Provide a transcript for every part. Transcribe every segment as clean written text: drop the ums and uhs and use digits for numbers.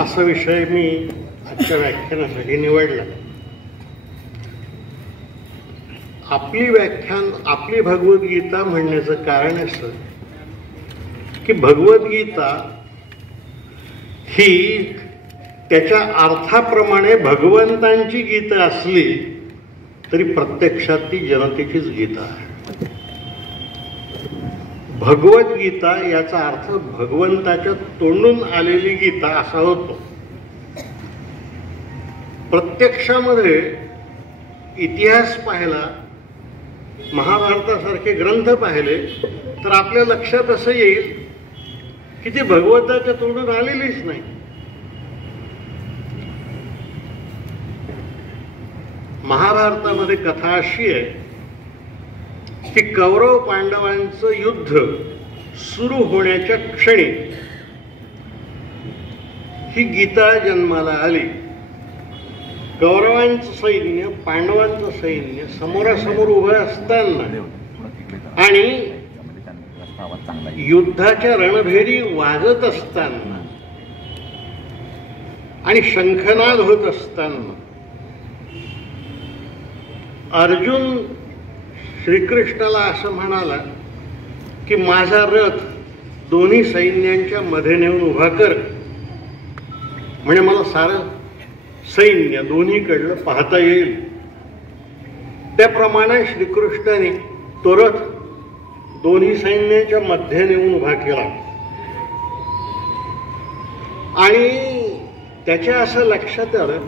असा विषय मी आजच्या व्याख्यानासाठी निवडला. आपली भगवद्गीता म्हणण्याचं कारण असं की भगवद्गीता ही त्याच्या अर्थाप्रमाणे भगवंतांची गीता असली तरी प्रत्यक्षात ती जनतेचीच गीता आहे. भगवद्गीता याचा अर्थ भगवंताच्या तोंडून आलेली गीता असा होतो. प्रत्यक्षामध्ये इतिहास पाहिला, महाभारतासारखे ग्रंथ पाहिले तर आपल्या लक्षात असं येईल की ती भगवंताच्या तोंडून आलेलीच नाही. महाभारतामध्ये कथा अशी आहे की कौरव पांडवांचं युद्ध सुरू होण्याच्या क्षणी ही गीता जन्माला आली. कौरवांचं सैन्य पांडवांचं सैन्य समोरासमोर उभं असताना आणि युद्धाच्या रणभेरी वाजत असताना आणि शंखनाद होत असताना अर्जुन श्रीकृष्णाला असं म्हणाला की माझा रथ दोन्ही सैन्यांच्या मध्ये नेऊन उभा कर, म्हणजे मला सारं सैन्य दोन्हीकडलं पाहता येईल. त्याप्रमाणे श्रीकृष्णाने तो रथ दोन्ही सैन्याच्या मध्ये नेऊन उभा केला आणि त्याच्या असं लक्षात आलं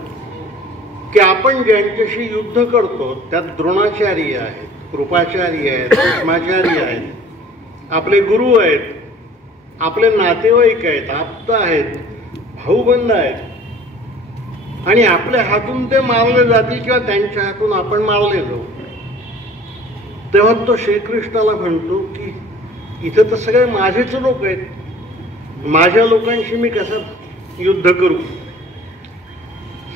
की आपण ज्यांच्याशी युद्ध करतो त्यात द्रोणाचार्य आहेत, कृपाचार्य आहेत, भीष्माचार्य आहेत, आपले गुरु आहेत, आपले नातेवाईक आहेत, आप्त आहेत, भाऊबंद आहेत आणि आपल्या हातून ते मारले जातील किंवा त्यांच्या हातून आपण मारले जाऊ. तेव्हा तो श्रीकृष्णाला म्हणतो की इथं तर सगळे माझेच लोक आहेत, माझ्या लोकांशी मी कसं युद्ध करू.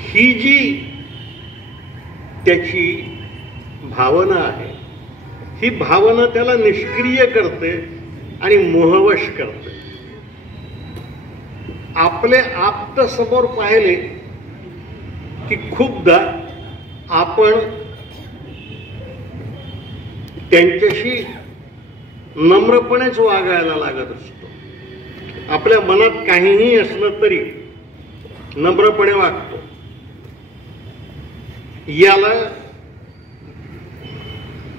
ही जी त्याची भावना आहे, ही भावना त्याला निष्क्रिय करते आणि मोहवश करते. आपले आप्त समोर पाहिले की खूपदा आपण त्यांच्याशी नम्रपणेच वागायला लागत असतो. आपल्या मनात काहीही असलं तरी नम्रपणे वागतो. याला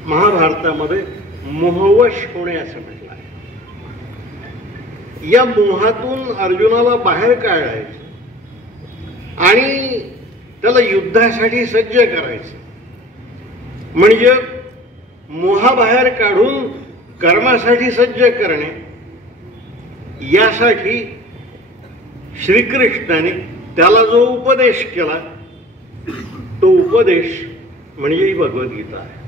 महाभारतामध्ये मोहवश होणे असं म्हटलं आहे. या मोहातून अर्जुनाला बाहेर काढायचं आणि त्याला युद्धासाठी सज्ज करायचं. म्हणजे मोहाबाहेर काढून कर्मासाठी सज्ज करणे, यासाठी श्रीकृष्णाने त्याला जो उपदेश केला तो उपदेश म्हणजे ही भगवद्गीता आहे.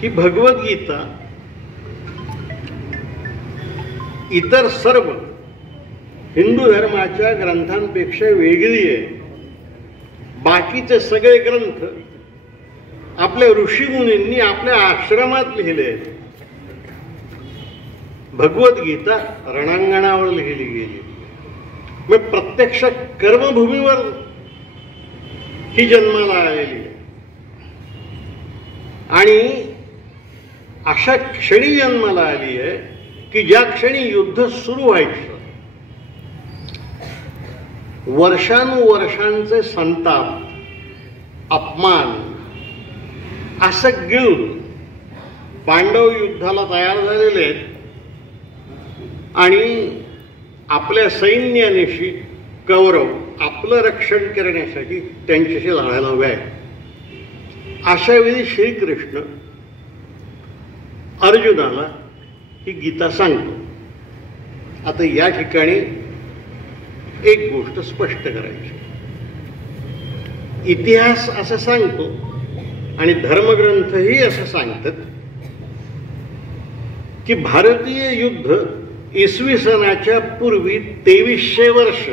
ही भगवद्गीता इतर सर्व हिंदू धर्माच्या ग्रंथांपेक्षा वेगळी आहे. बाकीचे सगळे ग्रंथ आपल्या ऋषीमुनींनी आपल्या आश्रमात लिहिले आहेत. भगवद्गीता रणांगणावर लिहिली गेली. मग प्रत्यक्ष कर्मभूमीवर ही जन्माला आलेली आहे आणि अशा क्षणी जन्माला आली आहे की ज्या क्षणी युद्ध सुरू व्हायचं, वर्षानुवर्षांचे संताप, अपमान असं गिळून पांडव युद्धाला तयार झालेले आहेत आणि आपल्या सैन्यानिशी कौरव आपलं रक्षण करण्यासाठी त्यांच्याशी लढायला उभे आहेत. अशा वेळी श्रीकृष्ण अर्जुनाला ही गीता सांगतो. आता या ठिकाणी एक गोष्ट स्पष्ट करायची. इतिहास असं सांगतो आणि धर्मग्रंथही असं सांगतात की भारतीय युद्ध इसवी सनाच्या पूर्वी 2300 वर्ष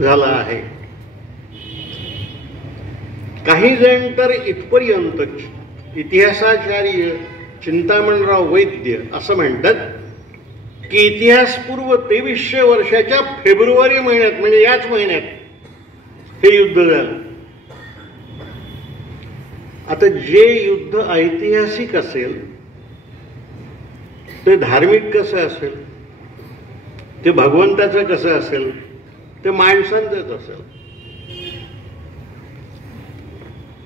झालं आहे. काही जण तर इथपर्यंत इतिहासाचार्य चिंतामणराव वैद्य असं म्हणतात की इतिहासपूर्व 2300 वर्षाच्या फेब्रुवारी महिन्यात, म्हणजे याच महिन्यात हे युद्ध झालं. आता जे युद्ध ऐतिहासिक असेल ते धार्मिक कसं असेल, ते भगवंताचं कसं असेल, ते माणसांचंच असेल.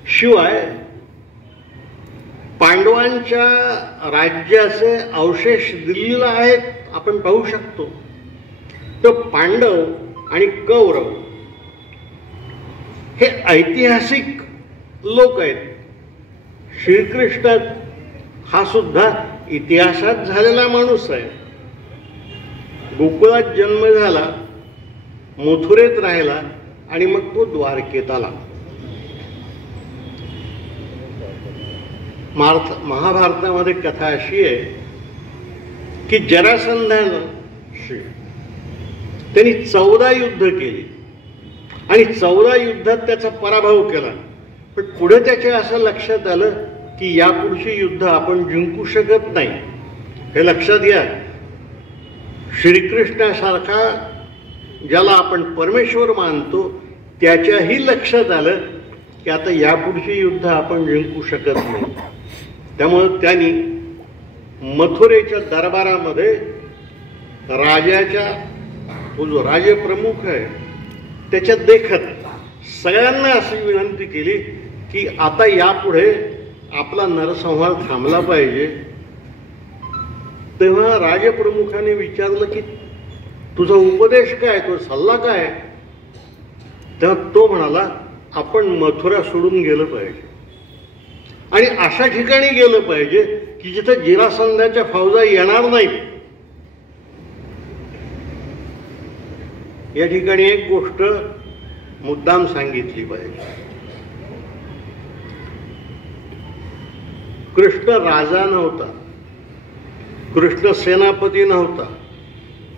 शिवाय पांडवांच्या राज्याचे अवशेष दिल्लीला आहेत, आपण पाहू शकतो. तर पांडव आणि कौरव हे ऐतिहासिक लोक आहेत. श्रीकृष्ण हा सुद्धा इतिहासात झालेला माणूस आहे. गोकुळात जन्म झाला, मथुरेत राहिला आणि मग तो द्वारकेत आला. महाभारतामध्ये कथा अशी आहे की जरासंधानं त्यांनी 14 युद्ध केली आणि 14 युद्धात त्याचा पराभव केला. पण पुढे त्याच्या असं लक्षात आलं की यापुढची युद्ध आपण जिंकू शकत नाही. हे लक्षात घ्या. श्रीकृष्णासारखा ज्याला आपण परमेश्वर मानतो त्याच्याही लक्षात आलं की आता यापुढची युद्ध आपण जिंकू शकत नाही. त्यामुळे त्यांनी मथुरेच्या दरबारामध्ये राजाच्या, तो जो राजप्रमुख आहे त्याच्या देखत सगळ्यांना अशी विनंती केली की आता यापुढे आपला नरसंहार थांबला पाहिजे. तेव्हा राजप्रमुखाने विचारलं की तुझा उपदेश काय, तो सल्ला काय? तेव्हा तो म्हणाला आपण मथुरा सोडून गेलं पाहिजे आणि अशा ठिकाणी गेलं पाहिजे की जिथं जरासंधाच्या फौजा येणार नाहीत. या ठिकाणी एक गोष्ट मुद्दाम सांगितली पाहिजे. कृष्ण राजा नव्हता, कृष्ण सेनापती नव्हता,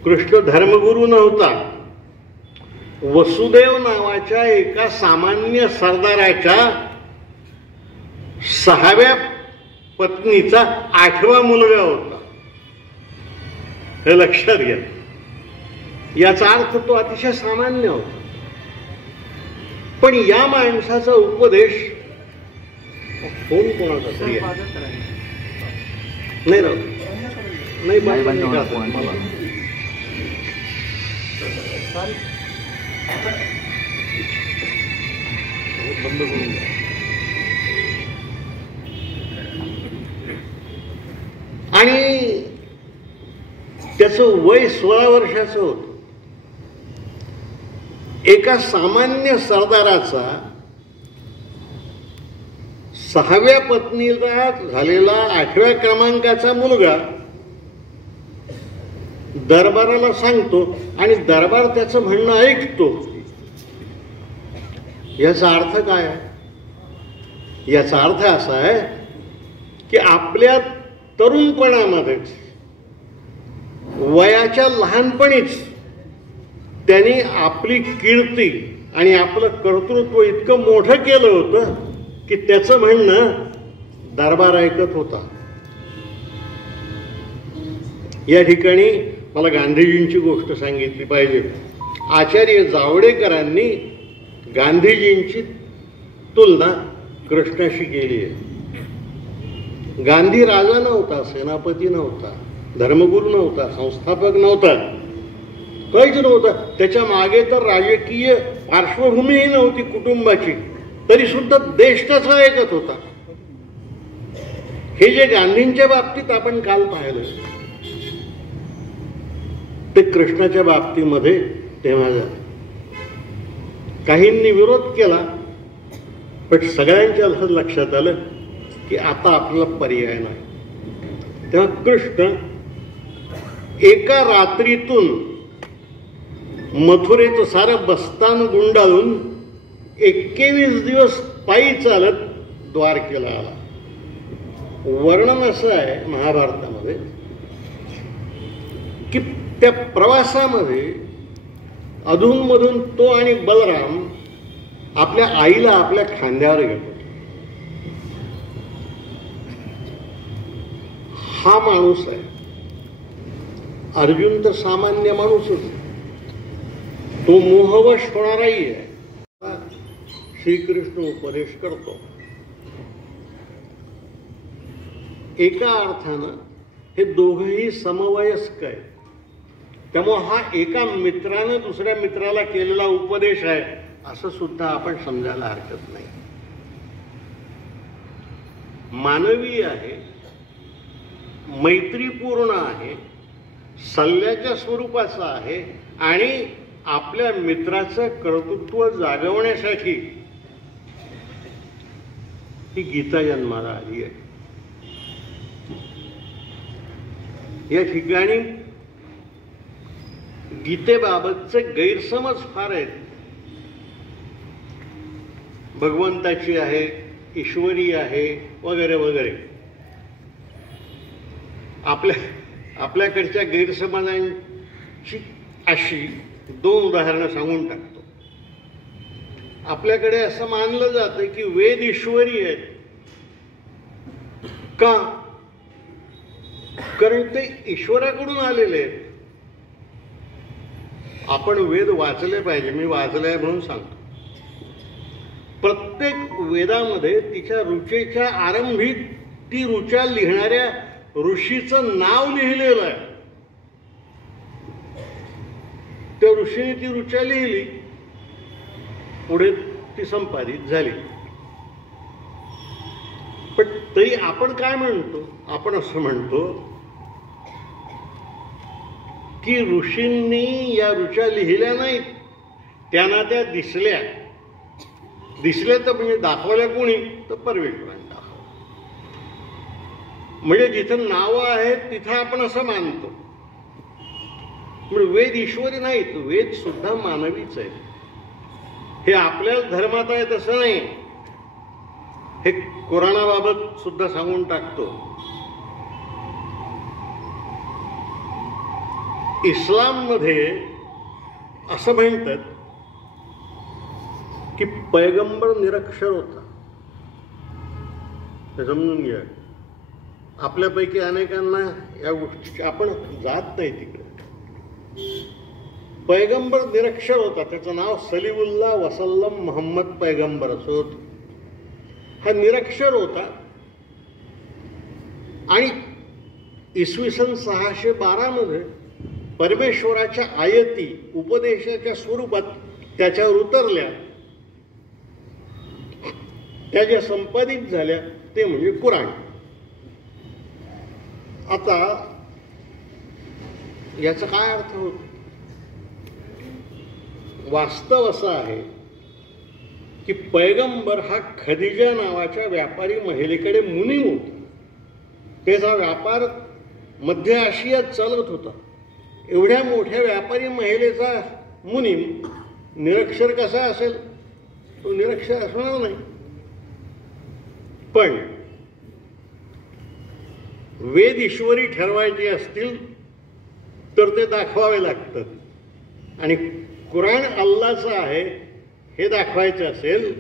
कृष्ण धर्मगुरू नव्हता. वसुदेव नावाच्या एका सामान्य सरदाराच्या 6व्या पत्नीचा 8वा मुलगा होता. हे लक्षात घ्या. याचा अर्थ तो अतिशय सामान्य होता. पण या माणसाचा उपदेश फोन कोणाचा तरी नाही राहू नाही मला बंद करून द्या. आणि त्याचं वय 16 वर्षाचं होतं. एका सामान्य सरदाराचा 6व्या पत्नीला झालेला 8व्या क्रमांकाचा मुलगा दरबाराला सांगतो आणि दरबार त्याचं म्हणणं ऐकतो. याचा अर्थ काय आहे? याचा अर्थ असा आहे की आपल्या तरुणपणामध्येच, वयाच्या लहानपणीच त्यांनी आपली कीर्ती आणि आपलं कर्तृत्व इतकं मोठं केलं होतं की त्याचं म्हणणं दरबार ऐकत होता. या ठिकाणी मला गांधीजींची गोष्ट सांगितली पाहिजे. आचार्य जावडेकरांनी गांधीजींची तुलना कृष्णाशी केली आहे. गांधी राजा नव्हता, सेनापती नव्हता, धर्मगुरू नव्हता, संस्थापक नव्हता, काहीच नव्हतं. त्याच्या मागे तर राजकीय पार्श्वभूमीही नव्हती कुटुंबाची, तरी सुद्धा देश त्याचा ऐकत होता. हे जे गांधींच्या बाबतीत आपण काल पाहिलं ते कृष्णाच्या बाबतीमध्ये तेव्हा झालं. काहींनी विरोध केला पण सगळ्यांच्या लक्षात आलं की आता आपल्याला पर्याय नाही. तेव्हा कृष्ण एका रात्रीतून मथुरेचं सारं बस्तान गुंडाळून 21 दिवस पायी चालत द्वारकेला आला. वर्णन असं आहे महाभारतामध्ये की त्या प्रवासामध्ये अधूनमधून तो आणि बलराम आपल्या आईला आपल्या खांद्यावर घेतो. हा माणूस आहे. अर्जुन तर सामान्य माणूसच, तो मोहवश होणाराही आहे. श्रीकृष्ण उपदेश करतो. एका अर्थानं हे दोघंही समवयस्क आहेत. त्यामुळे हा एका मित्रानं दुसऱ्या मित्राला केलेला उपदेश आहे असं सुद्धा आपण समजायला हरकत नाही. मानवी आहे, मैत्रीपूर्ण आहे, सल्ल्याच्या स्वरूपाचा आहे आणि आपल्या मित्राचं कर्तृत्व जागवण्यासाठी ही गीता जन्माला आली आहे. या ठिकाणी गीतेबाबतचे गैरसमज फार आहेत. भगवंताची आहे, ईश्वरी आहे, वगैरे वगैरे. आपल्याकडच्या गैरसमजांची अशी 2 उदाहरणं सांगून टाकतो. आपल्याकडे असं मानलं जातं की वेद ईश्वरी आहेत. का? कारण ते ईश्वराकडून आलेले आहेत. आपण वेद वाचले पाहिजे. मी वाचले म्हणून सांगतो. प्रत्येक वेदामध्ये तिच्या रुचेच्या आरंभी ती रुचा लिहिणाऱ्या ऋषीचं नाव लिहिलेलं आहे. त्या ऋषीने ती ऋचा लिहिली, पुढे ती संपादित झाली. पण तरी आपण काय म्हणतो? आपण असं म्हणतो की ऋषींनी या ऋचा लिहिल्या नाहीत, त्यांना त्या दिसल्या. दिसल्या तर म्हणजे दाखवल्या कोणी? तर परमेश्वराने दाखवलं. म्हणजे जिथं नावं आहेत तिथं आपण असं मानतो. म्हणजे वेद ईश्वरी नाहीत, वेद सुद्धा मानवीच आहे. हे आपल्या धर्मात आहे तसं नाही. हे कुराणाबाबत सुद्धा सांगून टाकतो. इस्लाममध्ये असं म्हणतात की पैगंबर निरक्षर होता. हे समजून घ्या. आपल्यापैकी अनेकांना या गोष्टी आपण जात नाही तिकडे. पैगंबर निरक्षर होता. त्याचं नाव सलीमुल्लाह वसल्लम मोहम्मद पैगंबर असं होतं. हा निरक्षर होता आणि इसवी सन 612 मध्ये परमेश्वराच्या आयती उपदेशाच्या स्वरूपात त्याच्यावर उतरल्या. त्या ज्या संपादित झाल्या ते म्हणजे कुराण. आता याचा काय अर्थ होतो? वास्तव असं आहे की पैगंबर हा खदिजा नावाच्या व्यापारी महिलेकडे मुनीम होता. त्याचा व्यापार मध्य आशियात चालत होता. एवढ्या मोठ्या व्यापारी महिलेचा मुनीम निरक्षर कसा असेल? तो निरक्षर असणार नाही. पण वेद ईश्वरी ठरवायचे असतील तर ते दाखवावे लागतात. आणि कुराण अल्लाचं आहे हे दाखवायचं असेल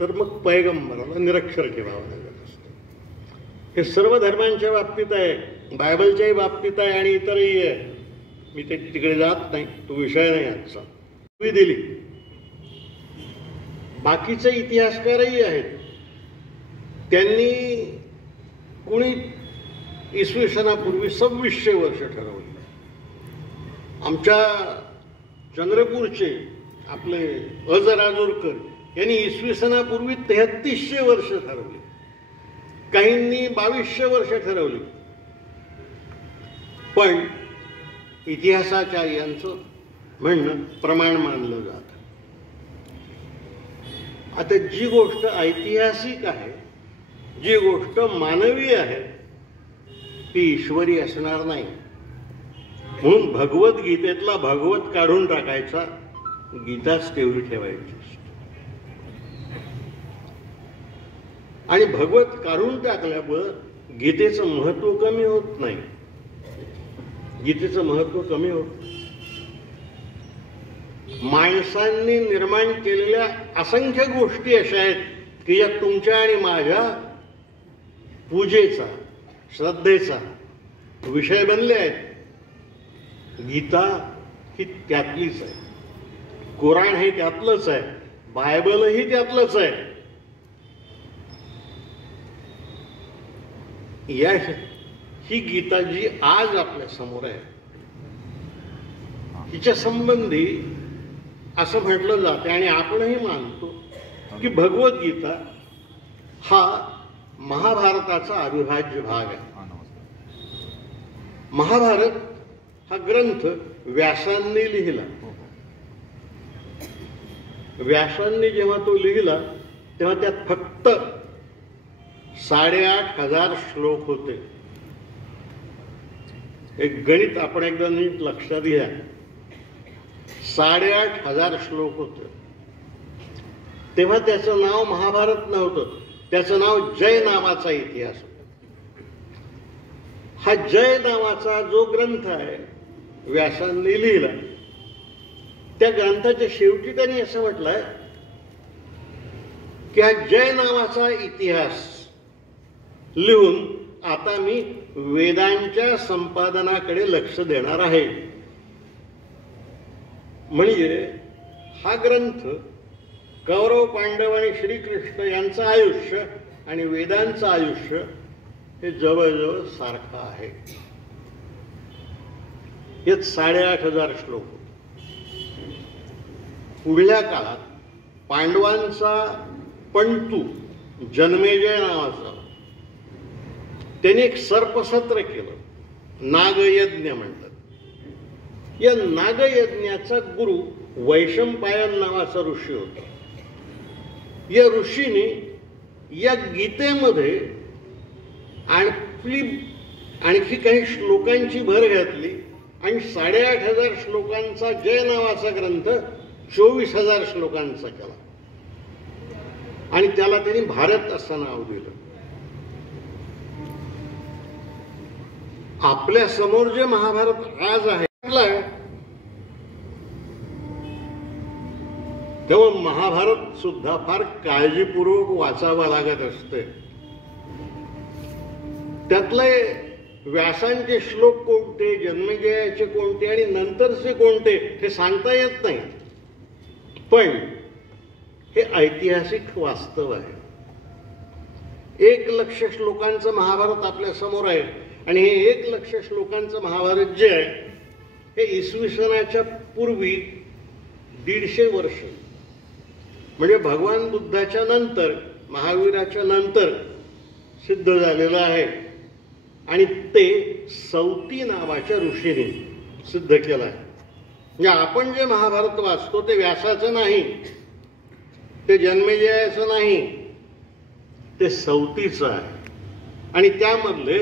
तर मग पैगंबराला निरक्षर ठेवावं लागत असतं. हे सर्व धर्मांच्या बाबतीत आहे, बायबलच्याही बाबतीत आहे आणि इतरही आहे. मी ते तिकडे जात नाही, तो विषय नाही आजचा. मी दिली. बाकीचे इतिहासकारही आहेत. त्यांनी कुणी इसवी सनापूर्वी 2600 वर्ष ठरवली. आमच्या चंद्रपूरचे आपले अजराजूरकर यांनी इसवी सनापूर्वी 3300 वर्ष ठरवली. काहींनी 2200 वर्ष ठरवली. पण इतिहासाच्या यांचं म्हणणं प्रमाण मानलं जातं. आता जी गोष्ट ऐतिहासिक आहे, जी गोष्ट मानवी आहे, ती ईश्वरी असणार नाही. म्हणून भगवद्गीतेतला भगवत काढून टाकायचा, गीताच तेवढी ठेवायची. आणि भगवत काढून टाकल्यामुळं गीतेचं महत्व कमी होत नाही. गीतेचं महत्व कमी होत. माणसांनी निर्माण केलेल्या असंख्य गोष्टी अशा आहेत की या तुमच्या आणि माझ्या पूजेचा, श्रद्धेचा विषय बनले आहेत. गीता ही त्यातलीच आहे, कुराण हे त्यातलंच आहे, बायबलही त्यातलंच आहे. ही गीता जी आज आपल्या समोर आहे तिच्या संबंधी असं म्हटलं जाते आणि आपणही मानतो की भगवद्गीता हा महाभारताचा अविभाज्य भाग आहे. महाभारत हा ग्रंथ व्यासांनी लिहिला. व्यासांनी जेव्हा तो लिहिला तेव्हा त्यात फक्त 8,500 श्लोक होते. एक गणित आपण एकदा नीट लक्षात घ्या. 8,500 श्लोक होते. तेव्हा त्याचं नाव महाभारत नव्हतं, त्याचं नाव जय नावाचा इतिहास होता. हा जय नावाचा जो ग्रंथ आहे व्यासांनी लिहिला, त्या ग्रंथाच्या शेवटी त्यांनी असं म्हटलंय की हा जय नावाचा इतिहास लिहून आता मी वेदांच्या संपादनाकडे लक्ष देणार आहे. म्हणजे हा ग्रंथ कौरव, पांडव आणि श्रीकृष्ण यांचं आयुष्य आणि वेदांचं आयुष्य हे जवळजवळ सारखं आहे. यात 8,500 श्लोक. पुढल्या काळात पांडवांचा पंतू जन्मेजय नावाचा त्याने एक सर्पसत्र केलं, नागयज्ञ म्हणतात. या नागयज्ञाचा गुरु वैशंपायन नावाचा ऋषी होता. या ऋषीने या गीतेमध्ये आणखी काही श्लोकांची भर घातली आणि 8,500 श्लोकांचा जय नावाचा ग्रंथ 24,000 श्लोकांचा केला आणि त्याला त्यांनी भारत असं नाव दिलं. आपल्या समोर जे महाभारत आज आहे तेव्हा महाभारत सुद्धा फार काळजीपूर्वक वाचावं लागत असते. त्यातले व्यासांचे श्लोक कोणते, जन्मेजयाचे कोणते आणि नंतरचे कोणते हे सांगता येत नाही. पण हे ऐतिहासिक वास्तव आहे. 1,00,000 श्लोकांचं महाभारत आपल्या समोर आहे आणि हे 1,00,000 श्लोकांचं महाभारत जे आहे हे इसवी सनाच्या पूर्वी 150 वर्ष म्हणजे भगवान बुद्धाच्या नंतर, महावीराच्या नंतर सिद्ध झालेलं आहे आणि ते सौती नावाच्या ऋषीने सिद्ध केलं आहे. म्हणजे आपण जे महाभारत वाचतो ते व्यासाचं नाही, ते जन्मेजयाचं नाही, ते सौतीचं आहे आणि त्यामधले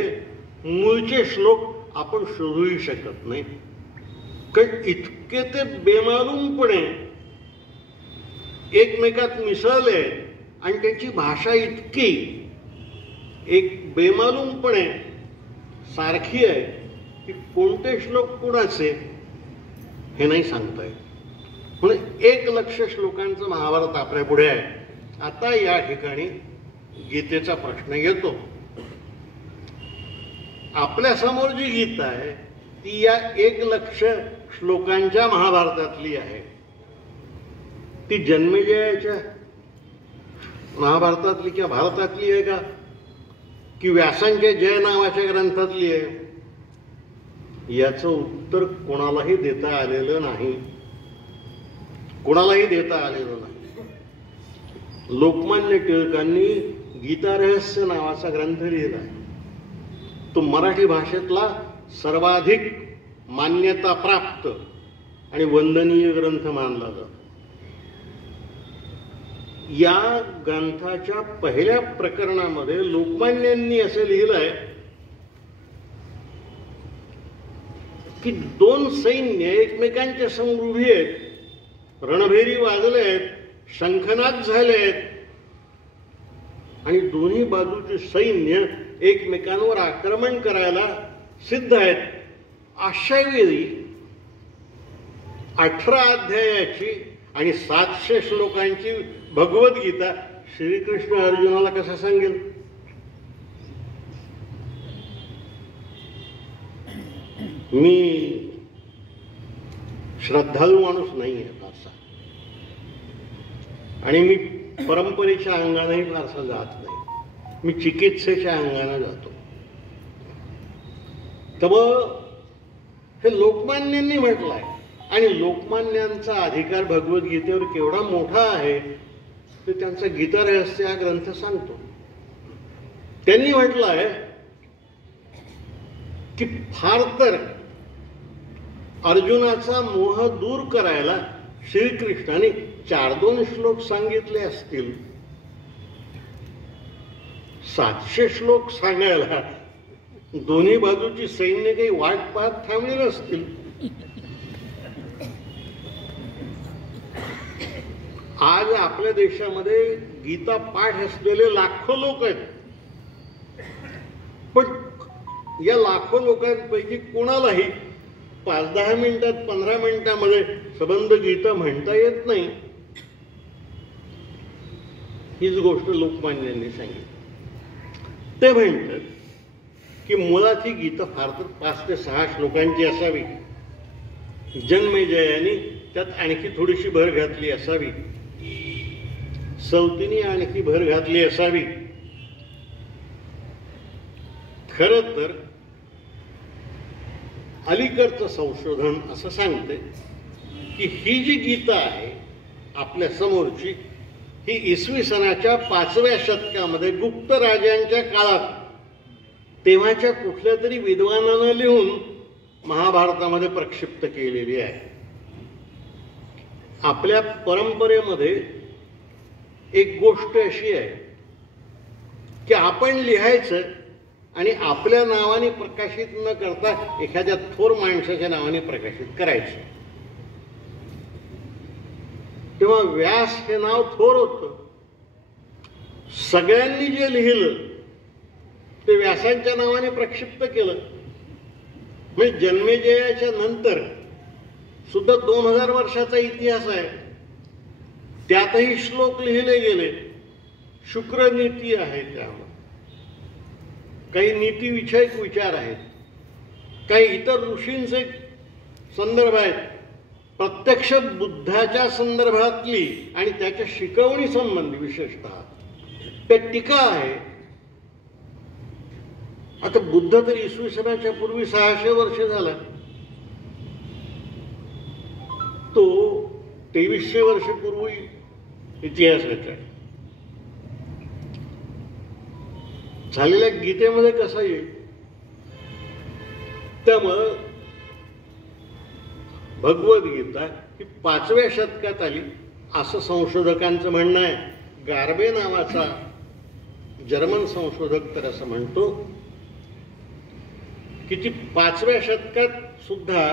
मूळचे श्लोक आपण शोधूही शकत नाही. कारण इतके ते बेमालूमपणे एकमेकात मिसळले आणि त्यांची भाषा इतकी एक बेमालूमपणे सारखी आहे की कोणते श्लोक कुणाचे हे नाही सांगता येत. म्हणून 1,00,000 श्लोकांचं महाभारत आपल्या पुढे आहे. आता या ठिकाणी गीतेचा प्रश्न येतो. आपल्या समोर जी गीता आहे ती या 1,00,000 श्लोकांच्या महाभारतातली आहे. ती जन्मेजयाच्या महाभारतातली किंवा भारतातली आहे का, की व्यासांच्या जय नावाच्या ग्रंथातली आहे, याचं उत्तर कोणालाही देता आलेलं नाही. कोणालाही देता आलेलं नाही. लोकमान्य टिळकांनी गीता रहस्य नावाचा ग्रंथ लिहिला आहे. तो मराठी भाषेतला सर्वाधिक मान्यता प्राप्त आणि वंदनीय ग्रंथ मानला जातो. या ग्रंथाच्या पहिल्या प्रकरणामध्ये लोकमान्यांनी असं लिहिलंय की 2 सैन्य एकमेकांच्या समोर उभी आहेत, रणभेरी वाजले आहेत, शंखनाद झाले आहेत आणि दोन्ही बाजूचे सैन्य एकमेकांवर आक्रमण करायला सिद्ध आहेत. अशा वेळी 18 अध्यायाची आणि 700 श्लोकांची भगवद्गीता श्रीकृष्ण अर्जुनाला कसं सांगेल? मी श्रद्धाळू माणूस नाही आहे फारसा, आणि मी परंपरेच्या अंगानेही फारसा जात नाही, मी चिकित्सेच्या अंगाने जातो. तर हे लोकमान्यांनी म्हटलंय, आणि लोकमान्यांचा अधिकार भगवद्गीतेवर केवढा मोठा आहे ते त्यांचा गीता रहस्य हा ग्रंथ सांगतो. त्यांनी म्हटलंय की फार तर अर्जुनाचा मोह दूर करायला श्रीकृष्णाने 4-2 श्लोक सांगितले असतील, 700 श्लोक सांगायला दोन्ही बाजूची सैन्य काही वाट पाहत थांबली नसतील. आज आपल्या देशामध्ये गीता पाठ असलेले लाखो लोक आहेत, पण या लाखो लोकांपैकी कोणालाही 5-10 मिनिटात 15 मिनिटामध्ये सबंध गीता म्हणता येत नाही. हीच गोष्ट लोकमान्यांनी सांगितली. ते म्हणतात की मुळात ही गीता फार तर 5 ते 6 श्लोकांची असावी, जन्मेजयाने त्यात आणखी थोडीशी भर घातली असावी, सौतीने आणखी भर घातली असावी. खरं तर अलीकडचं संशोधन असं सांगते की ही जी गीता आहे आपल्या समोरची, ही इसवी सनाच्या 5व्या शतकामध्ये गुप्त राजांच्या काळात तेव्हाच्या कुठल्या तरी विद्वानानं लिहून महाभारतामध्ये प्रक्षिप्त केलेली आहे. आपल्या परंपरेमध्ये एक गोष्ट अशी आहे की आपण लिहायचं आणि आपल्या नावाने प्रकाशित न करता एखाद्या थोर माणसाच्या नावाने प्रकाशित करायचं. तेव्हा व्यास हे नाव थोर होतं. सगळ्यांनी जे लिहिलं ते व्यासांच्या नावाने प्रक्षिप्त केलं. म्हणजे जन्मेजयाच्या नंतर सुद्धा 2000 वर्षाचा इतिहास आहे, त्यातही श्लोक लिहिले गेले. शुक्रनीती आहे, त्यामध्ये काही नीतिविषयक विचार आहेत, काही इतर ऋषींचे संदर्भ आहेत, प्रत्यक्ष बुद्धाच्या संदर्भातली आणि त्याच्या शिकवणी संबंधी विशेषतः त्या टीका आहे. आता बुद्ध तर इसवी सनाच्या पूर्वी 600 वर्ष झाला, तो 2300 वर्ष पूर्वी इतिहासाचा आहे. झालेल्या गीतेमध्ये कसा येईल? त्यामुळं भगवद्गीता ही 5व्या शतकात आली असं संशोधकांचं म्हणणं आहे. गार्बे नावाचा जर्मन संशोधक तर असं म्हणतो की ती 5व्या शतकात सुद्धा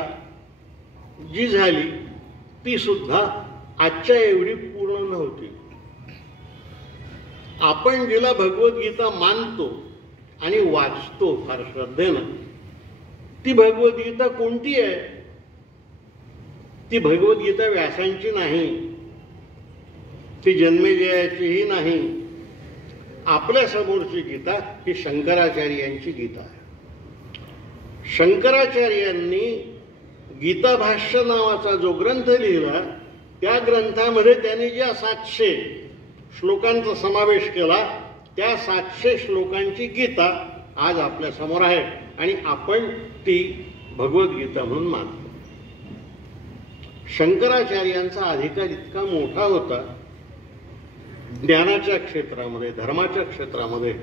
जी झाली ती सुद्धा आजच्या एवढी पूर्ण नव्हती. आपण जिला भगवद्गीता मानतो आणि वाचतो फार श्रद्धेनं, ती भगवद्गीता कोणती आहे? ती भगवद्गीता व्यासांची नाही, ती जन्मेजयाचीही नाही. आपल्या समोरची गीता ही शंकराचार्यांची गीता आहे. शंकराचार्यांनी गीता भाष्य नावाचा जो ग्रंथ लिहिला, त्या ग्रंथामध्ये त्यांनी ज्या 700 श्लोकांचा समावेश केला, त्या 700 श्लोकांची गीता आज आपल्या समोर आहे आणि आपण ती भगवद्गीता म्हणून मानतो. शंकराचार्यांचा अधिकार इतका मोठा होता ज्ञानाच्या क्षेत्रामध्ये, धर्माच्या क्षेत्रामध्ये,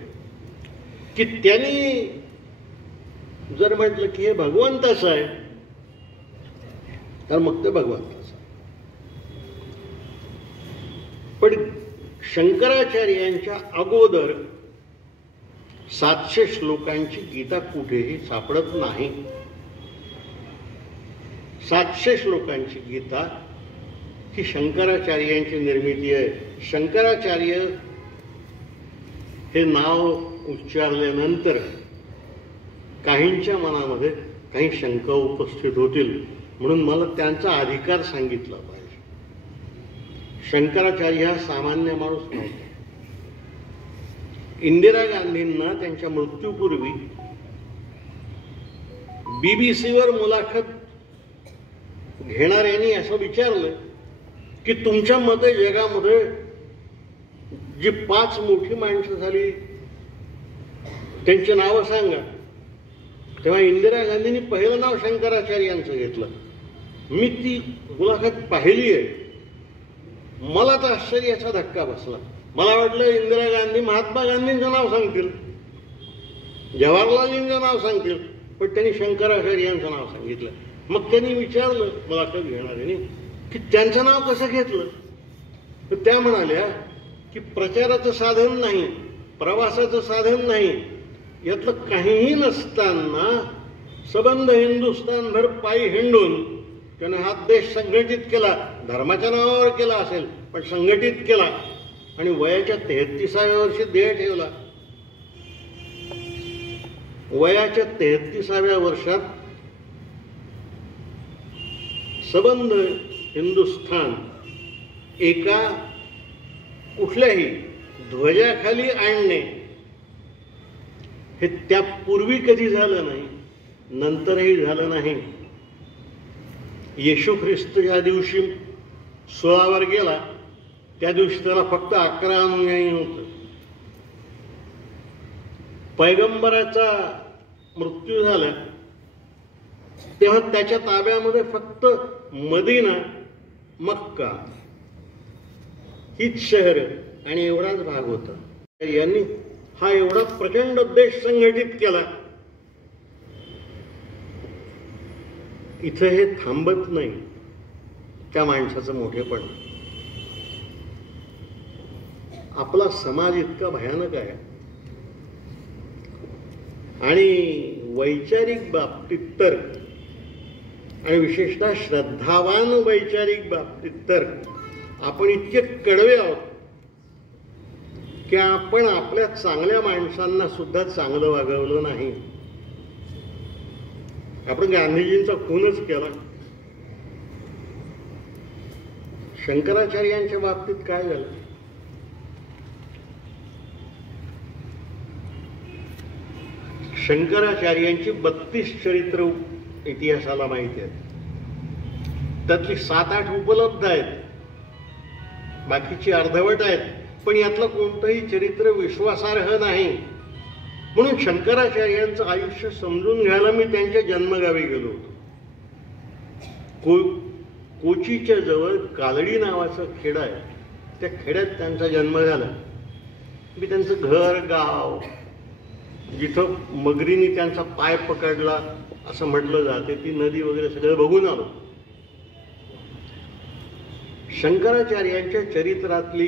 की त्यांनी जर म्हटलं की हे भगवंताचं आहे तर मग ते भगवंताचं. पण शंकराचार्यांच्या अगोदर 700 श्लोकांची गीता कुठेही सापडत नाही. 700 श्लोकांची गीता ही शंकराचार्यांची निर्मिती आहे. शंकराचार्य हे नाव उच्चारल्यानंतर काहींच्या मनामध्ये काही शंका उपस्थित होतील, म्हणून मला त्यांचा अधिकार सांगितला पाहिजे. शंकराचार्य हा सामान्य माणूस नव्हता. इंदिरा गांधींना त्यांच्या मृत्यूपूर्वी बीबीसीवर मुलाखत घेणाऱ्यांनी असं विचारलं की तुमच्या मते जगामध्ये जी 5 मोठी माणसं झाली त्यांची नावं सांगा. तेव्हा इंदिरा गांधींनी पहिलं नाव शंकराचार्यांचं घेतलं. मी ती मुलाखत पाहिली आहे. मला तर आश्चर्याचा धक्का बसला. मला वाटलं इंदिरा गांधी महात्मा गांधींचं नाव सांगतील, जवाहरलालजींचं नाव सांगतील, पण त्यांनी शंकराचार्यांचं नाव सांगितलं. मग त्यांनी विचारलं मुलाखत घेणाऱ्यांनी की त्यांचं नाव कसं घेतलं. तर त्या म्हणाल्या की प्रचाराचं साधन नाही, प्रवासाचं साधन नाही, यातलं काहीही नसताना सबंध हिंदुस्थानभर पायी हिंडून त्याने हा देश संघटित केला. धर्माच्या नावावर केला असेल पण संघटित केला आणि वयाच्या 33व्या वर्षी देह ठेवला. वयाच्या 33व्या वर्षात सबंध हिंदुस्थान एका कुठल्याही ध्वजाखाली आणणे हे त्यापूर्वी कधी झालं नाही, नंतरही झालं नाही. येशू ख्रिस्त ज्या दिवशी सुळावर गेला त्या दिवशी त्याला फक्त 11 अनुयायी होतं. पैगंबराचा मृत्यू झाला तेव्हा त्याच्या ताब्यामध्ये फक्त मदिना, मक्का हीच शहर आणि एवढाच भाग होता. यांनी हा एवढा प्रचंड देश संघटित केला. इथं हे थांबत नाही त्या माणसाचं मोठेपण. आपला समाज इतका भयानक आहे आणि वैचारिक बाबतीत तर, आणि विशेषतः श्रद्धावान वैचारिक बाबतीत तर आपण इतके कडवे आहोत की आपण आपल्या चांगल्या माणसांना सुद्धा चांगलं वागवलं नाही. आपण गांधीजींचा खूनच केला. शंकराचार्यांच्या बाबतीत काय झालं. शंकराचार्यांची 32 चरित्र इतिहासाला माहिती आहेत. त्यातली 7-8 उपलब्ध आहेत, बाकीची अर्धवट आहेत. पण यातलं कोणतंही चरित्र विश्वासार्ह नाही. म्हणून शंकराचार्यांचं आयुष्य समजून घ्यायला मी त्यांच्या जन्मगावी गेलो होतो. कोचीच्या जवळ कालडी नावाचं खेड आहे. त्या खेड्यात त्यांचा जन्म झाला. मी त्यांचं घर, गाव, जिथं मगरीने त्यांचा पाय पकडला असं म्हटलं जाते, ती नदी वगैरे सगळं बघून आलो. शंकराचार्यांच्या चरित्रातली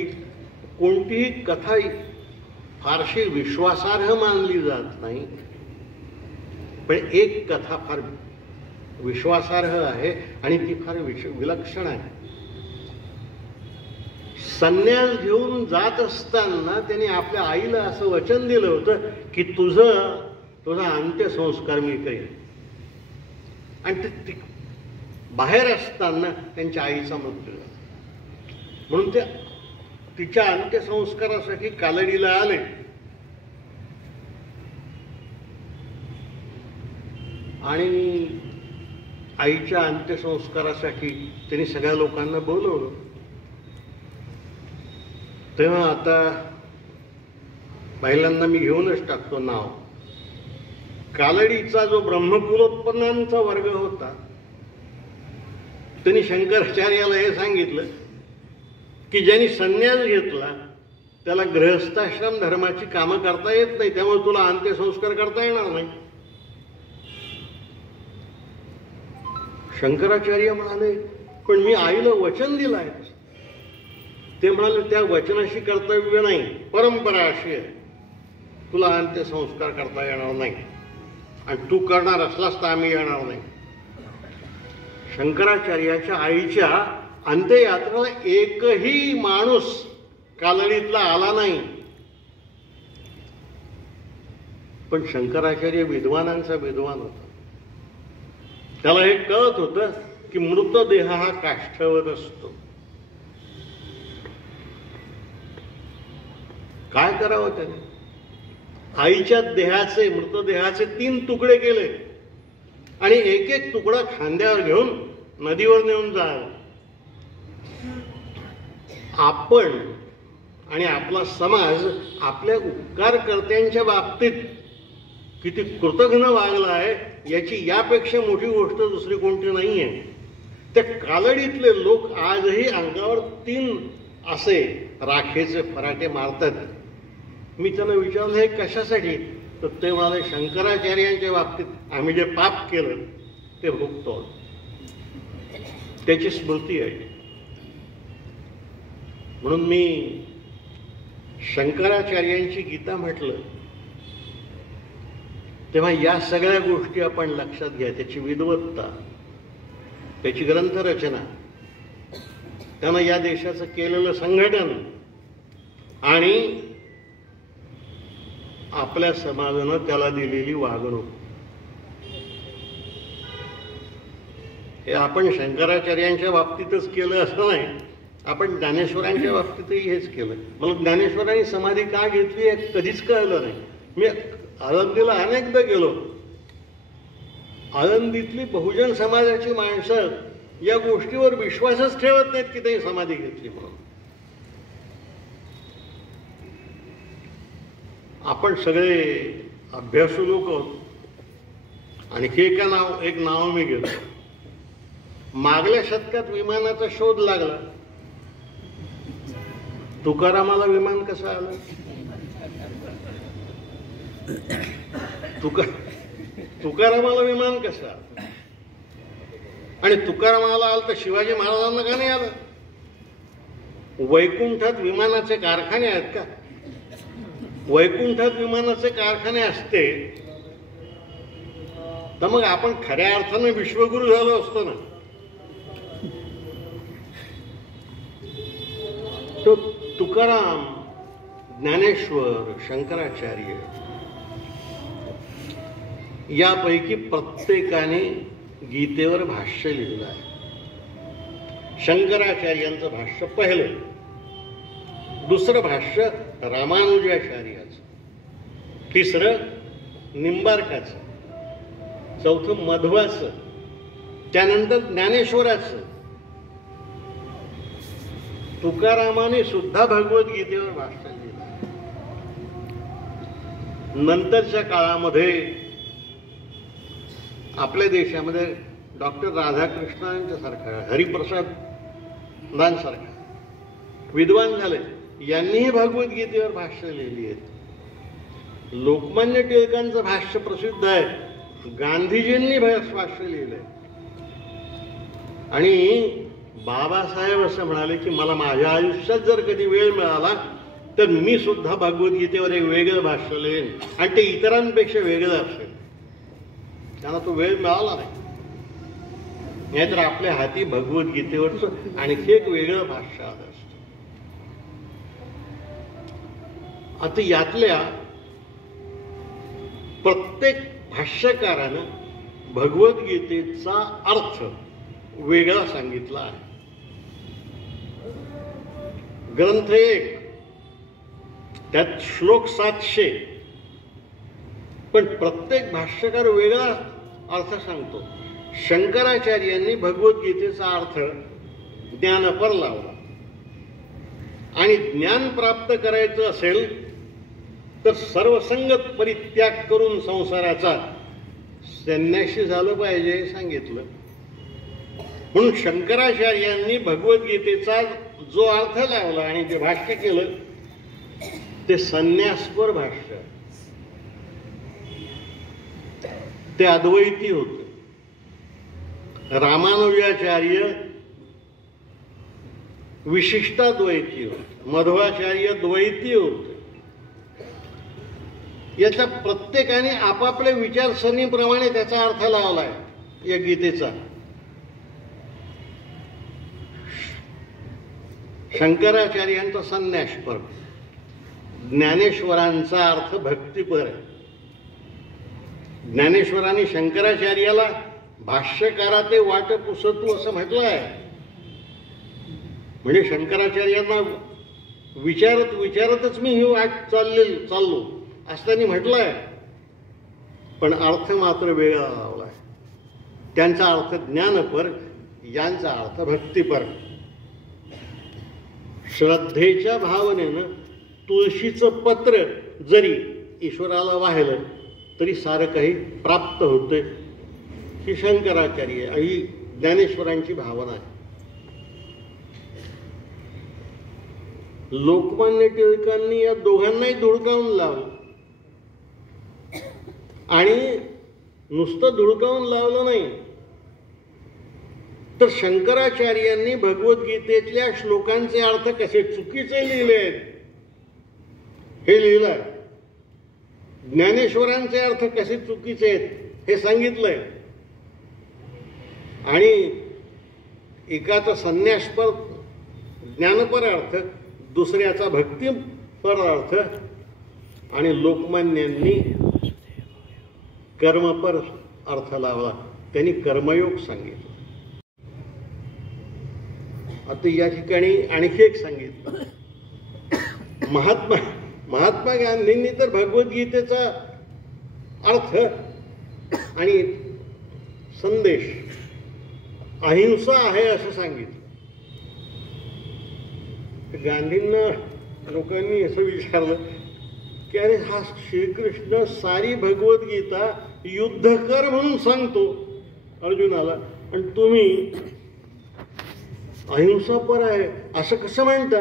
कोणतीही कथा फारशी विश्वासार्ह मानली जात नाही, पण एक कथा फार विश्वासार्ह आहे आणि ती फार विलक्षण आहे. संन्यास घेऊन जात असताना त्यांनी आपल्या आईला असं वचन दिलं होतं की तुझा अंत्यसंस्कार मी करेन. आणि ते बाहेर असताना त्यांच्या आईचा मृत्यू झाला. म्हणून ते तिच्या अंत्यसंस्कारासाठी कालडीला आले. आणि आईच्या अंत्यसंस्कारासाठी त्यांनी सगळ्या लोकांना बोलवलं. तेव्हा आता पहिल्यांदा मी घेऊनच टाकतो नाव. कालडीचा जो ब्रह्मकुलोत्पन्नांचा वर्ग होता त्यांनी शंकराचार्याला हे सांगितलं की ज्यांनी संन्यास घेतला त्याला गृहस्थाश्रम धर्माची कामं करता येत नाही, त्यामुळे तुला अंत्यसंस्कार करता येणार नाही. शंकराचार्य म्हणाले पण मी आईला वचन दिलं आहे. ते म्हणाले त्या वचनाशी कर्तव्य नाही, परंपरा अशी आहे, तुला अंत्यसंस्कार करता येणार नाही आणि तू करणार असलास तर आम्ही येणार नाही. शंकराचार्याच्या आईच्या अंत्ययात्रेला एकही माणूस कालडीतला आला नाही. पण शंकराचार्य विद्वानांचा विद्वान होता. त्याला हे कळत होतं की मृतदेह हा काष्ठवत असतो. काय करावं त्याने. आईच्या देहाचे, मृतदेहाचे 3 तुकडे केले आणि एक एक तुकडा खांद्यावर घेऊन नदीवर नेऊन जाल. आपण आणि आपला समाज आपल्या उपकारकर्त्यांच्या बाबतीत किती कृतज्ञ वागला आहे याची यापेक्षा मोठी गोष्ट दुसरी कोणती नाही आहे. त्या कालडीतले लोक आजही अंगावर 3 असे राखेचे फराटे मारतात. मी त्यांना विचारलं हे कशासाठी, तर ते म्हणाले शंकराचार्यांच्या बाबतीत आम्ही जे पाप केलं ते भोगतो, त्याची स्मृती आहे. म्हणून मी शंकराचार्यांची गीता म्हटलं तेव्हा या सगळ्या गोष्टी आपण लक्षात घ्या. त्याची विद्वत्ता, त्याची ग्रंथरचना, त्यानं या देशाचं केलेलं संघटन आणि आपल्या समाजानं त्याला दिलेली वागणूक, हे आपण शंकराचार्यांच्या बाबतीतच केलं असं नाही, आपण ज्ञानेश्वरांच्या बाबतीतही हेच केलं. मला ज्ञानेश्वरांनी समाधी का घेतली हे कधीच कळलं नाही. मी आळंदीला अनेकदा गेलो. आळंदीतली बहुजन समाजाची माणसं या गोष्टीवर विश्वासच ठेवत नाहीत की ते समाधी घेतली म्हणून. आपण सगळे अभ्यासू लोक आहोत. आणखी एक नाव मी घेतो. मागल्या शतकात विमानाचा शोध लागला. तुकारामाला विमान कसं आलं? तुकारामाला विमान कसं आलं? आणि तुकारामाला आलं तर शिवाजी महाराजांना का नाही आलं? वैकुंठात विमानाचे कारखाने आहेत का? वैकुंठात विमानाचे कारखाने असते तर मग आपण खऱ्या अर्थाने विश्वगुरु झालो असतो ना. तो तुकाराम, ज्ञानेश्वर, शंकराचार्य यापैकी प्रत्येकाने गीतेवर भाष्य लिहिलं आहे. शंकराचार्यांचं भाष्य पहिलं, दुसरं भाष्य रामानुजाचार्याचं, तिसरं निंबार्काचं, चौथं मध्वाचं, त्यानंतर ज्ञानेश्वराचं. तुकारामाने सुद्धा भगवद्गीतेवर भाष्य लिहिलं. नंतरच्या काळामध्ये आपल्या देशामध्ये डॉक्टर राधाकृष्णांसारखा, हरिप्रसादांसारखा विद्वान झाले, यांनीही भगवद्गीतेवर भाष्य लिहिली आहेत. लोकमान्य टिळकांचं भाष्य प्रसिद्ध आहे. गांधीजींनी भाष्य लिहिलंय. आणि बाबासाहेब असं म्हणाले की मला माझ्या आयुष्यात जर कधी वेळ मिळाला तर मी सुद्धा भगवद्गीतेवर एक वेगळं भाष्य लिहीन आणि ते इतरांपेक्षा वेगळं असेल. त्यांना तो वेळ मिळाला नाही. नाहीतर आपल्या हाती भगवद्गीतेवरच आणखी एक वेगळं भाष्य आलं असतं. आता यातल्या प्रत्येक भाष्यकारानं भगवद्गीतेचा अर्थ वेगळा सांगितला आहे. ग्रंथ 1 त्यात श्लोक 700, पण प्रत्येक भाष्यकार वेगळा अर्थ सांगतो. शंकराचार्यांनी भगवद्गीतेचा अर्थ ज्ञानपर लावला. आणि ज्ञान प्राप्त करायचं असेल तर सर्वसंगत परित्याग करून संसाराचा संन्यासी झालं पाहिजे हे सांगितलं. म्हणून शंकराचार्यांनी भगवद्गीतेचा जो अर्थ लावला आणि जे भाष्य केलं ते संन्यासपर भाष्य, ते अद्वैती होते. रामानुजाचार्य विशिष्टाद्वैती होते, मध्वाचार्य द्वैती होते. याच्या प्रत्येकाने आपापल्या विचारसरणीप्रमाणे त्याचा अर्थ लावलाय या गीतेचा. शंकराचार्यांचा संन्यासपर, ज्ञानेश्वरांचा अर्थ भक्तीपर आहे. ज्ञानेश्वरांनी शंकराचार्याला भाष्यकारा ते वाट पुसतू असं म्हटलं आहे. म्हणजे शंकराचार्यांना विचारतच मी ही वाट चाललो असताना म्हटलंय, पण अर्थ मात्र वेगळा लावलाय. त्यांचा अर्थ ज्ञानपर, यांचा अर्थ भक्तिपर. श्रद्धेच्या भावनेनं तुळशीचं पत्र जरी ईश्वराला वाहिलं तरी सारं काही प्राप्त होतंय. ही शंकराचार्य ही ज्ञानेश्वरांची भावना आहे. लोकमान्य टिळकांनी या दोघांनाही धुडकावून लावलं आणि नुसतं धुडकावून लावलं नाही तर शंकराचार्यांनी भगवद्गीतेतल्या श्लोकांचे अर्थ कसे चुकीचे लिहिले आहेत हे लिहिलं. ज्ञानेश्वरांचे अर्थ कसे चुकीचे आहेत हे सांगितलंय. आणि एकाचा संन्यासपर ज्ञानपर अर्थ, दुसऱ्याचा भक्तिपर अर्थ आणि लोकमान्यांनी कर्मपर अर्थ लावला. त्यांनी कर्मयोग सांगितलं. आता या ठिकाणी आणखी एक सांगितलं. महात्मा गांधींनी तर भगवद्गीतेचा अर्थ आणि संदेश अहिंसा आहे असं सांगितलं. गांधींना लोकांनी असं विचारलं की अरे हा श्रीकृष्ण सारी भगवद्गीता युद्ध कर म्हणून सांगतो अर्जुनाला, आणि तुम्ही अहिंसापर आहे असं कसं म्हणता?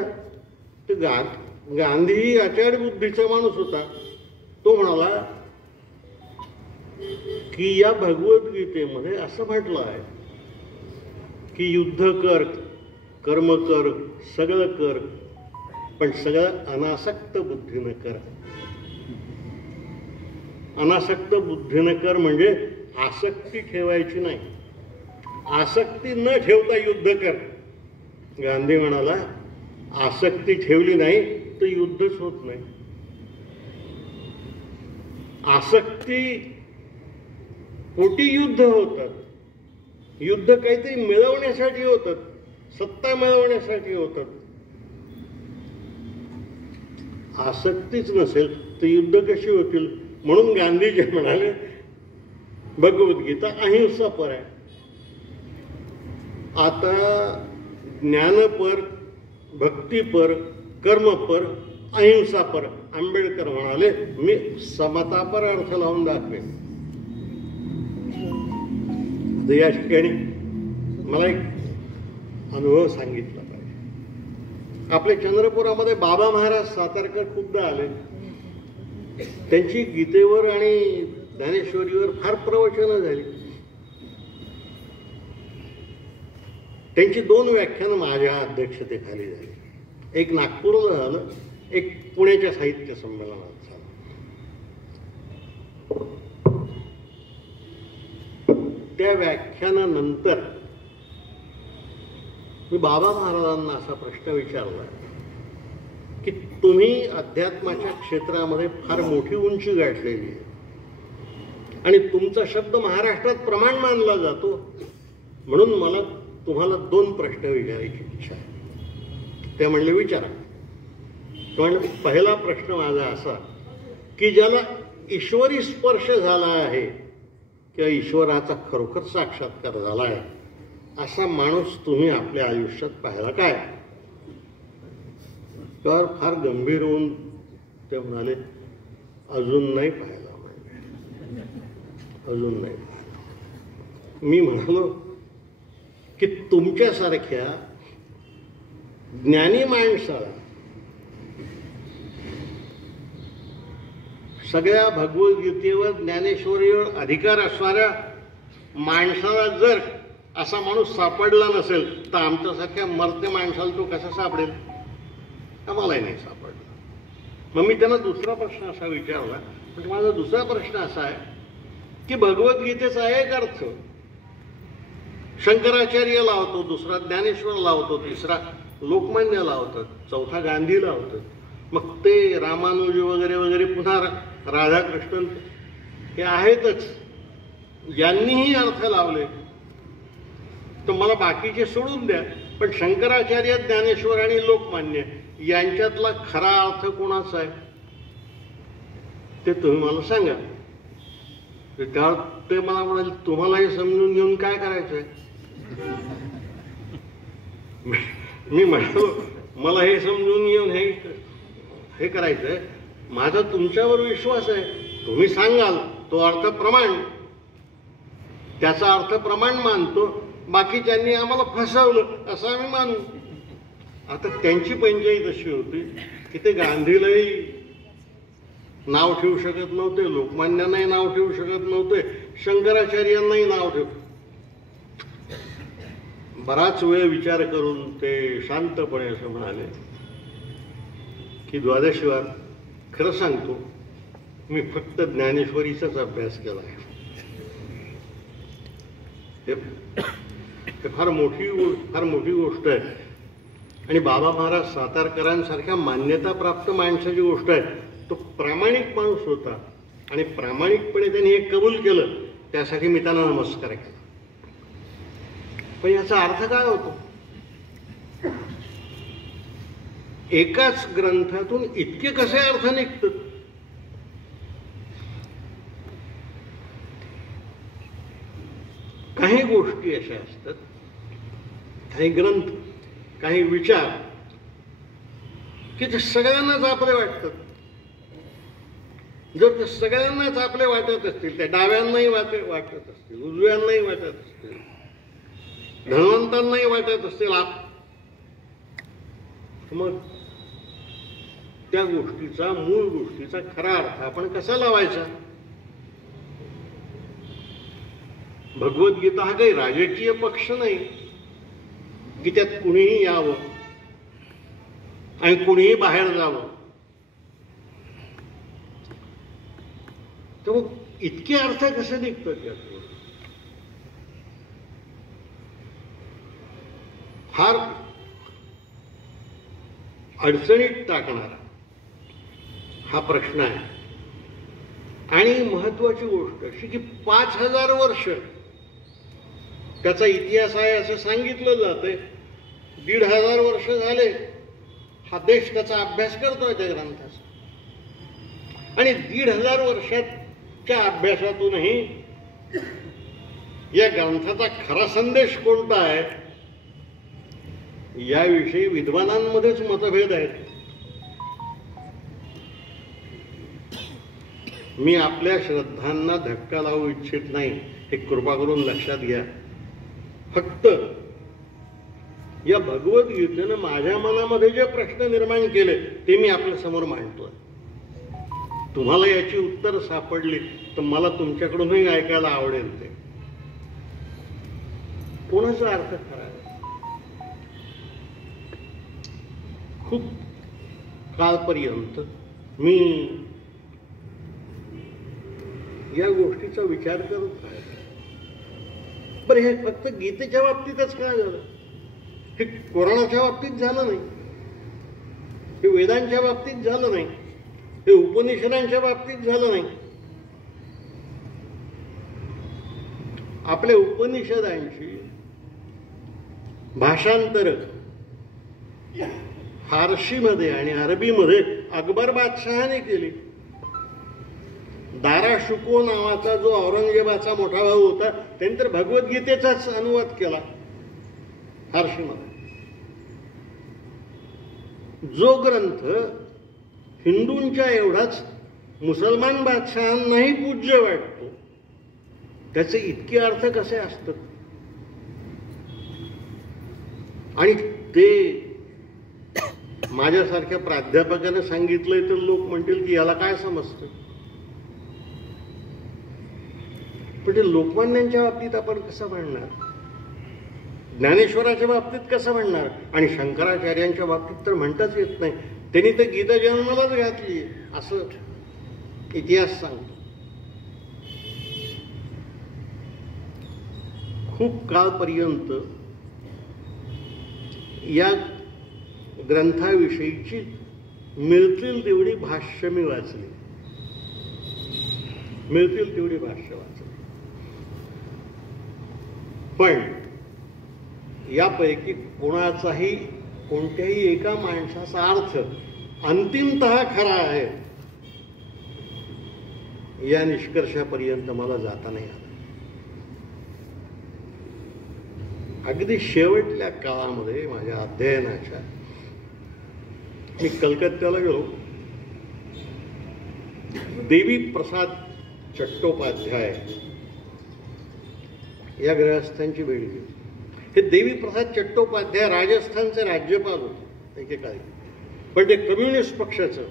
ते गांधी ही आचार्य बुद्धीचा माणूस होता. तो म्हणाला की या भगवद्गीतेमध्ये असं म्हटलं आहे की युद्ध कर, कर्म कर, सगळं कर, पण सगळं अनासक्त बुद्धीनं कर. अनासक्त बुद्धीनं कर म्हणजे आसक्ती ठेवायची नाही. आसक्ती न ठेवता युद्ध कर. गांधी म्हणाला आसक्ती ठेवली नाही तर युद्धच होत नाही. आसक्ती पोटी युद्ध होतात. युद्ध काहीतरी मिळवण्यासाठी होतात, सत्ता मिळवण्यासाठी होतात. आसक्तीच नसेल तर युद्ध कशी होतील? म्हणून गांधीजी म्हणाले भगवद्गीता अहिंसापर आहे. आता ज्ञानपर, भक्तिपर, कर्मपर, अहिंसापर. आंबेडकर म्हणाले मी समतापर अर्थ लावून दाखवेन. या ठिकाणी मला एक अनुभव सांगितला पाहिजे. आपल्या चंद्रपुरामध्ये बाबा महाराज सातारकर खूपदा आले. त्यांची गीतेवर आणि ज्ञानेश्वरीवर फार प्रवचनं झाली. त्यांची 2 व्याख्यानं माझ्या अध्यक्षतेखाली झाली. एक नागपूरला झालं, एक पुण्याच्या साहित्य संमेलनात झालं. त्या व्याख्यानानंतर मी बाबा महाराजांना असा प्रश्न विचारला की तुम्ही अध्यात्माच्या क्षेत्रामध्ये फार मोठी उंची गाठलेली आहे आणि तुमचा शब्द महाराष्ट्रात प्रमाण मानला जातो, म्हणून मला तुम्हाला 2 प्रश्न विचारायची इच्छा आहे. ते म्हणले विचारा. पण पहिला प्रश्न माझा असा की ज्याला ईश्वरी स्पर्श झाला आहे किंवा ईश्वराचा खरोखर साक्षात्कार झाला आहे असा माणूस तुम्ही आपल्या आयुष्यात पाहिला काय? तर फार गंभीर होऊन ते म्हणाले अजून नाही पाहिला. म्हणजे अजून नाही पाहिला. मी म्हणालो की तुमच्यासारख्या ज्ञानी माणसाला सगळ्या भगवद्गीतेवर ज्ञानेश्वरीवर अधिकार असणाऱ्या माणसाला जर असा माणूस सापडला नसेल तर आमच्यासारख्या मरते माणसाला तो कसा सापडेल? आम्हालाही नाही सापडला. मग मी त्यांना दुसरा प्रश्न असा विचारला. म्हणजे माझा दुसरा प्रश्न असा आहे की भगवद्गीतेचा एक अर्थ शंकराचार्य लावतो, दुसरा ज्ञानेश्वर लावतो, तिसरा लोकमान्य लावतात, चौथा गांधी लावतात. मग ते रामानुजी वगैरे वगैरे पुन्हा राधाकृष्णन हे आहेतच. यांनीही अर्थ लावले तर मला बाकीचे सोडून द्या, पण शंकराचार्य, ज्ञानेश्वर आणि लोकमान्य यांच्यातला खरा अर्थ कोणाचा आहे ते तुम्ही मला सांगा. त्यावर ते मला म्हणाले, तुम्हाला हे समजून घेऊन काय करायचंय? मी म्हणालो, मला हे समजून घेऊन हे करायचंय, माझा तुमच्यावर विश्वास आहे, तुम्ही सांगाल तो अर्थ प्रमाण, त्याचा अर्थ प्रमाण मानतो, बाकीच्यांनी आम्हाला फसवलं असं आम्ही मानू. आता त्यांची पंचायत अशी होती की ते गांधीलाही नाव ठेवू शकत नव्हते, लोकमान्यांनाही नाव ठेवू शकत नव्हते, शंकराचार्यांनाही नाव ठेवू. बराच वेळ विचार करून ते शांतपणे असं म्हणाले की द्वादशीवार, खरं सांगतो, मी फक्त ज्ञानेश्वरीचाच अभ्यास केला आहे. हे फार मोठी गोष्ट आहे. आणि बाबा महाराज सातारकरांसारख्या मान्यताप्राप्त माणसाची गोष्ट आहे. तो प्रामाणिक माणूस होता आणि प्रामाणिकपणे त्यांनी हे कबूल केलं, त्यासाठी मी त्यांना नमस्कार केला. पण याचा अर्थ काय होतो? एकाच ग्रंथातून इतके कसे अर्थ निघतात? काही गोष्टी अशा असतात, काही ग्रंथ, काही विचार की ते सगळ्यांनाच आपले वाटतात. जर ते सगळ्यांनाच आपले वाटत असतील, त्या डाव्यांनाही वाटत असतील, उजव्यांनाही वाटत असतील, धनवंतांनाही वाटत असतील, मग त्या गोष्टीचा, मूळ गोष्टीचा खरा अर्थ आपण कसा लावायचा? भगवद्गीता हा काही राजकीय पक्ष नाही की त्यात कुणीही यावं आणि कुणीही बाहेर जावं. तर मग इतके अर्थ कसे निघतात यातून? फार अडचणीत टाकणारा हा प्रश्न आहे. आणि महत्वाची गोष्ट अशी की 5000 वर्ष त्याचा इतिहास आहे असं सांगितलं जातंय. 1500 वर्ष झाले हा देश त्याचा अभ्यास करतोय त्या ग्रंथाचा. आणि 1500 वर्षाच्या अभ्यासातूनही या ग्रंथाचा खरा संदेश कोणता आहे याविषयी विद्वानांमध्येच मतभेद आहेत. मी आपल्या श्रद्धांना धक्का लावू इच्छित नाही, हे कृपा करून लक्षात घ्या. फक्त या भगवद्गीतेनं माझ्या मनामध्ये जे प्रश्न निर्माण केले ते मी आपल्या समोर मांडतोय. तुम्हाला याची उत्तर सापडली तर मला तुमच्याकडूनही ऐकायला आवडेल. ते कोणाचा अर्थ खरा आहे? खूप काळपर्यंत मी या गोष्टीचा विचार करत आहे. बरं, हे फक्त गीतेच्या बाबतीतच काय झालं? हे कोरोनाच्या बाबतीत झालं नाही, हे वेदांच्या बाबतीत झालं नाही, हे उपनिषदांच्या बाबतीत झालं नाही. आपल्या उपनिषदांची भाषांतर फारसीमध्ये आणि अरबीमध्ये अकबर बादशहाने केली. दारा शुको नावाचा जो औरंगजेबाचा मोठा भाऊ होता त्यांनी तर भगवद्गीतेचाच अनुवाद केला फारसीमध्ये. जो ग्रंथ हिंदूंच्या एवढाच मुसलमान बादशहांनाही पूज्य वाटतो त्याचे इतके अर्थ कसे असतात? आणि ते माझ्यासारख्या प्राध्यापकाने सांगितलंय तर लोक म्हणतील की याला काय समजतं. पण ते लोकमान्यांच्या बाबतीत आपण कसं म्हणणार, ज्ञानेश्वराच्या बाबतीत कसं म्हणणार, आणि शंकराचार्यांच्या बाबतीत तर म्हणताच येत नाही. त्यांनी तर गीता जन्मालाच घातली असं इतिहास सांगतो. खूप काळपर्यंत या ग्रंथाविषयीची मिळतील तेवढी भाष्य मी वाचली, मिळतील तेवढी भाष्य वाचली. पण यापैकी कोणाचाही, कोणत्याही एका माणसाचा अर्थ अंतिमतः खरा आहे या निष्कर्षापर्यंत मला जाता नाही आलं. अगदी शेवटल्या काळामध्ये माझ्या अध्ययनाच्या मी कलकत्त्याला गेलो. देवी प्रसाद चट्टोपाध्याय या गृहस्थांची भेट घेतली. हे देवी प्रसाद चट्टोपाध्याय राजस्थानचे राज्यपाल होते एकेकाळी, पण ते कम्युनिस्ट पक्षाचं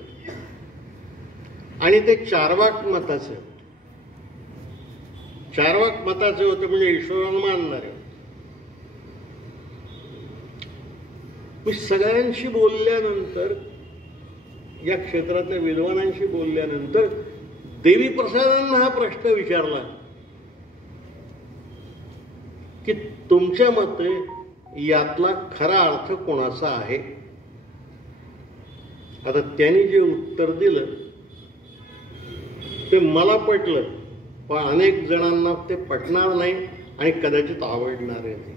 आणि ते चार्वाक मताचे होते. चार्वाक मताचे होते म्हणजे ईश्वराला मानणारे होते. मी सगळ्यांशी बोलल्यानंतर, या क्षेत्रातल्या विद्वानांशी बोलल्यानंतर देवी प्रसादांना हा प्रश्न विचारला की तुमच्या मते यातला खरा अर्थ कोणाचा आहे. आता त्यांनी जे उत्तर दिलं ते मला पटलं, पण अनेक जणांना ते पटणार नाही आणि कदाचित आवडणारे नाही.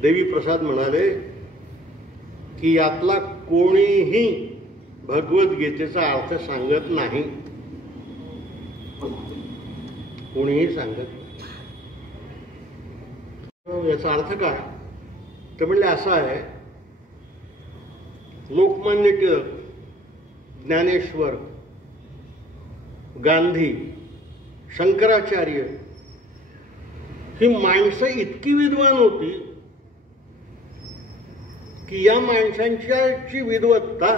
देवी प्रसाद म्हणाले की यातला कोणीही भगवद्गीतेचा अर्थ सांगत नाही, कोणीही सांगत नाही. याचा अर्थ काय? तर म्हणले असा आहे, लोकमान्य टिळक, ज्ञानेश्वर, गांधी, शंकराचार्य ही माणसं इतकी विद्वान होती की या माणसांची विद्वत्ता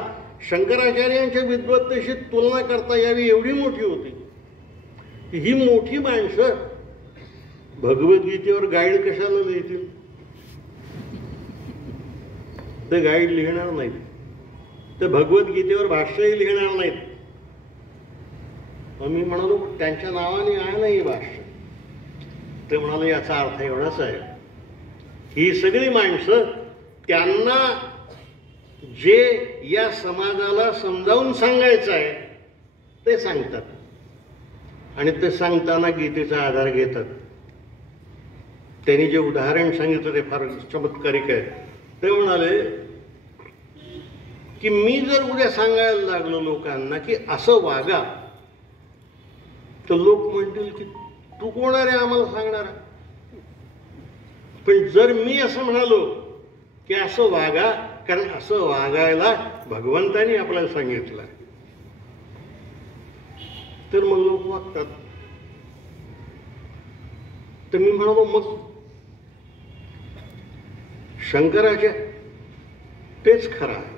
शंकराचार्यांच्या विद्वत्तेशी तुलना करता यावी एवढी मोठी होती. ही मोठी माणसं भगवद्गीतेवर गाईड कशाला लिहितील? ते गाईड लिहिणार नाहीत, ते भगवद्गीतेवर भाष्यही लिहिणार नाहीत. मी म्हणालो त्यांच्या नावाने आहे ना हे भाष्य. ते म्हणाले याचा अर्थ एवढाच आहे, ही सगळी माणसं त्यांना जे या समाजाला समजावून सांगायचं आहे ते सांगतात आणि ते सांगताना गीतेचा आधार घेतात. त्यांनी जे उदाहरण सांगितलं ते फार चमत्कारिक आहे. ते म्हणाले की मी जर उद्या सांगायला लागलो लोकांना की असं वागा, तर लोक म्हणतील की तू कोण आहे आम्हाला सांगणारा. पण जर मी असं म्हणालो की असं वागा, कारण असं वागायला भगवंतानी आपल्याला सांगितलं, तर मग लोक वागतात. तर मी म्हणालो मग शंकराचार्य तेच खरं आहे.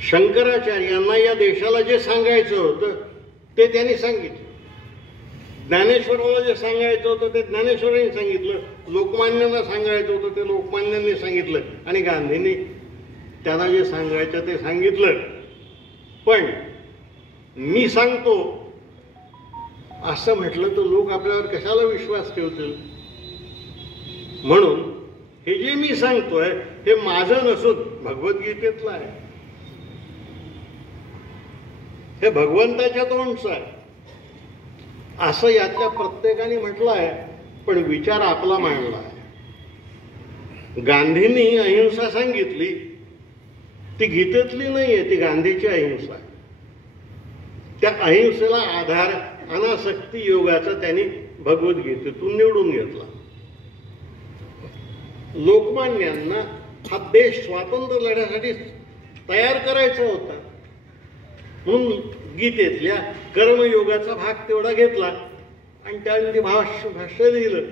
शंकराचार्यांना या देशाला जे सांगायचं होतं ते त्यांनी सांगितलं. ज्ञानेश्वराला जे सांगायचं होतं ते ज्ञानेश्वरांनी सांगितलं. लोकमान्यांना सांगायचं होतं ते लोकमान्यांनी सांगितलं आणि गांधींनी त्यांना जे सांगायचं ते सांगितलं. पण मी सांगतो असं म्हटलं तर लोक आपल्यावर कशाला विश्वास ठेवतील. म्हणून हे जे मी सांगतोय हे माझं नसून भगवद्गीतेतलं आहे, हे भगवंताच्या तोंडचं आहे असं यातल्या प्रत्येकाने म्हटलं आहे. पण विचार आपला मांडला आहे. गांधींनी अहिंसा सांगितली, ती गीतेतली नाहीये, ती गांधीची अहिंसा आहे. त्या अहिंसेला आधार अनासक्ती योगाचा त्यांनी भगवद्गीतेतून निवडून घेतला. लोकमान्यांना हा देश स्वातंत्र्य लढ्यासाठी तयार करायचा होता म्हणून गीतेतल्या कर्मयोगाचा भाग तेवढा घेतला आणि त्यामध्ये भाष्य लिहिलं.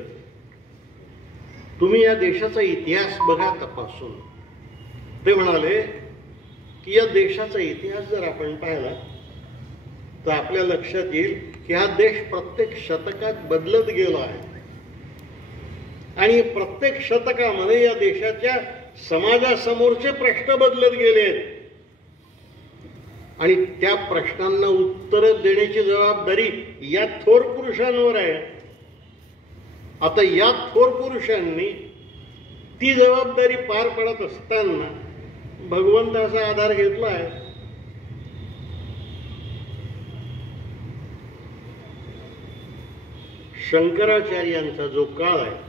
तुम्ही या देशाचा इतिहास बघा तपासून. ते म्हणाले की या देशाचा इतिहास जर आपण पाहिला तर आपल्या लक्षात येईल की हा देश प्रत्येक शतकात बदलत गेला आहे आणि प्रत्येक शतकामध्ये या देशाच्या समाजासमोरचे प्रश्न बदलत गेले आहेत आणि त्या प्रश्नांना उत्तर देण्याची जबाबदारी या थोर पुरुषांवर आहे. आता या थोर पुरुषांनी ती जबाबदारी पार पडत असताना भगवंताचा आधार घेतला आहे. शंकराचार्यांचा जो काळ आहे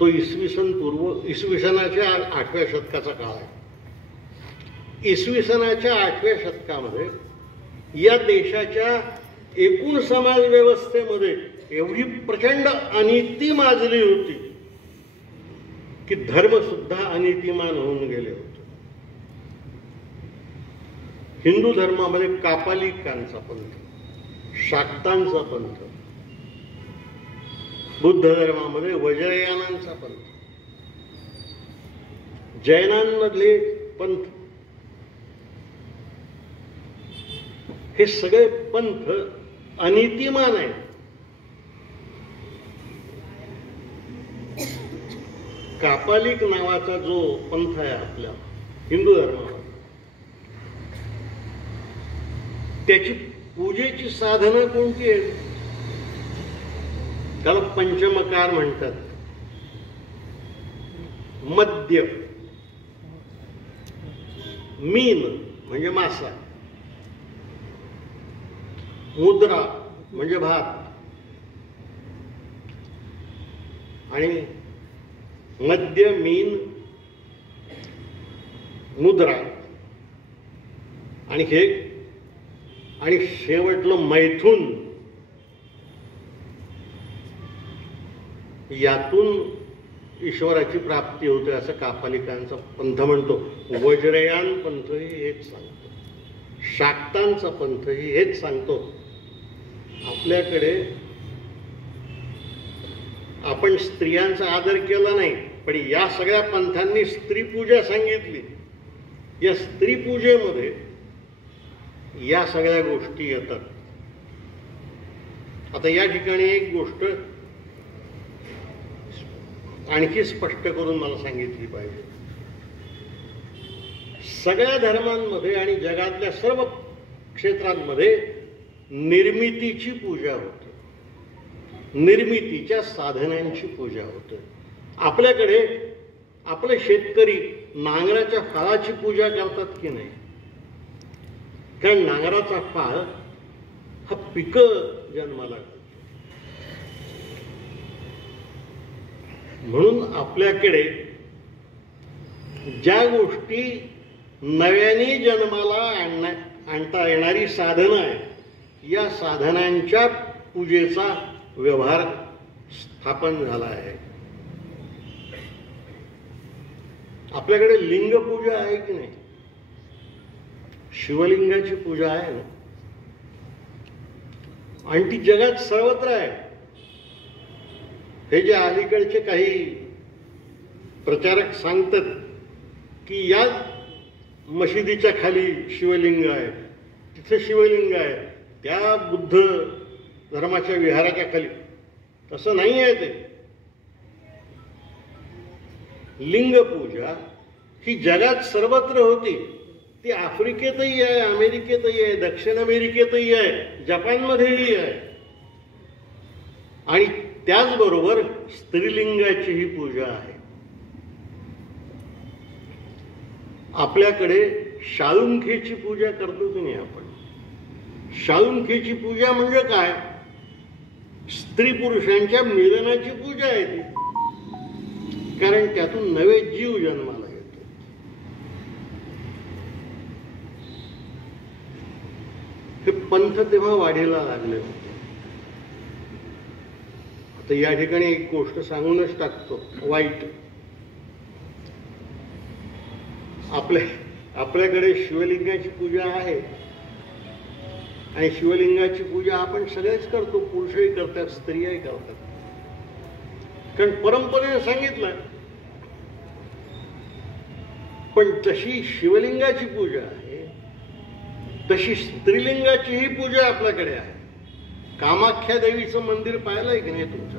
तो इसवी सनाच्या 8व्या शतकाचा काळ आहे. इसवी सनाच्या 8व्या शतकामध्ये या देशाच्या एकूण समाज व्यवस्थेमध्ये एवढी प्रचंड अनिती माजली होती की धर्म सुद्धा अनितिमान होऊन गेले होते. हिंदू धर्मामध्ये कापालिकांचा पंथ, शाक्तांचा पंथ, बुद्ध धर्मामध्ये वज्रयानांचा पंथ, जैनांमधले पंथ, हे सगळे पंथ अनितिमान आहेत. कापालिक नावाचा जो पंथ आहे आपल्या हिंदू धर्मामध्ये, त्याची पूजेची साधनं कोणती आहेत? त्याला पंचमकार म्हणतात. मद्य, मीन म्हणजे मासा, मुद्रा म्हणजे भात, आणि मद्य, मीन, मुद्रा आणि हे, आणि शेवटलं मैथून. यातून ईश्वराची प्राप्ती होते असं कापालिकांचा पंथ म्हणतो. वज्रयान पंथही हेच सांगतो, शाक्तांचा पंथही हेच सांगतो. आपल्याकडे आपण स्त्रियांचा आदर केला नाही, पण या सगळ्या पंथांनी स्त्री पूजा सांगितली. या स्त्री पूजेमध्ये या सगळ्या गोष्टी येतात. आता या ठिकाणी एक गोष्ट आणखी स्पष्ट करून मला सांगितली पाहिजे. सगळ्या धर्मांमध्ये आणि जगातल्या सर्व क्षेत्रांमध्ये निर्मितीची पूजा होते, निर्मितीच्या साधनांची पूजा होते. आपल्याकडे आपले शेतकरी नांगराच्या फाळाची पूजा करतात की नाही? कारण नांगराचा फाळ हा पिकं जन्माला घालतो. म्हणून आपल्याकडे ज्या गोष्टी नव्याने जन्माला आणता येणारी साधनं आहेत, या साधनांच्या पूजेचा व्यवहार स्थापन झाला आहे. आपल्याकडे लिंगपूजा आहे की नाही? शिवलिंगाची पूजा आहे ना, आणि ती जगात सर्वत्र आहे. हे जे अलीकडचे काही प्रचारक सांगतात की या मशिदीच्या खाली शिवलिंग आहे, तिथे शिवलिंग आहे, त्या बुद्ध धर्माच्या विहाराच्या खाली, तसं नाही आहे. ते लिंगपूजा ही जगात सर्वत्र होती. ती आफ्रिकेतही आहे, अमेरिकेतही आहे, दक्षिण अमेरिकेतही आहे, जपानमध्येही आहे. आणि त्याचबरोबर स्त्रीलिंगाचीही पूजा आहे. आपल्याकडे शाळुंखेची पूजा करतो की नाही आपण? शाळुंखेची पूजा म्हणजे काय? स्त्री पुरुषांच्या मिलनाची पूजा आहे ती. कारण त्यातून नवे जीव जन्माला येतो. हे पंथ तेव्हा वाढीला लागले होते. आता या ठिकाणी एक गोष्ट सांगूनच टाकतो वाईट. आपल्याकडे शिवलिंगाची पूजा आहे, आणि शिवलिंगाची पूजा आपण सगळेच करतो, पुरुषही करतात, स्त्रियाही करतात. कारण परंपरेने सांगितलं. पण तशी शिवलिंगाची पूजा आहे, तशी स्त्रीलिंगाचीही पूजा आपल्याकडे आहे. कामाख्या देवीचं मंदिर पाहिलंय की नाही तुमचं?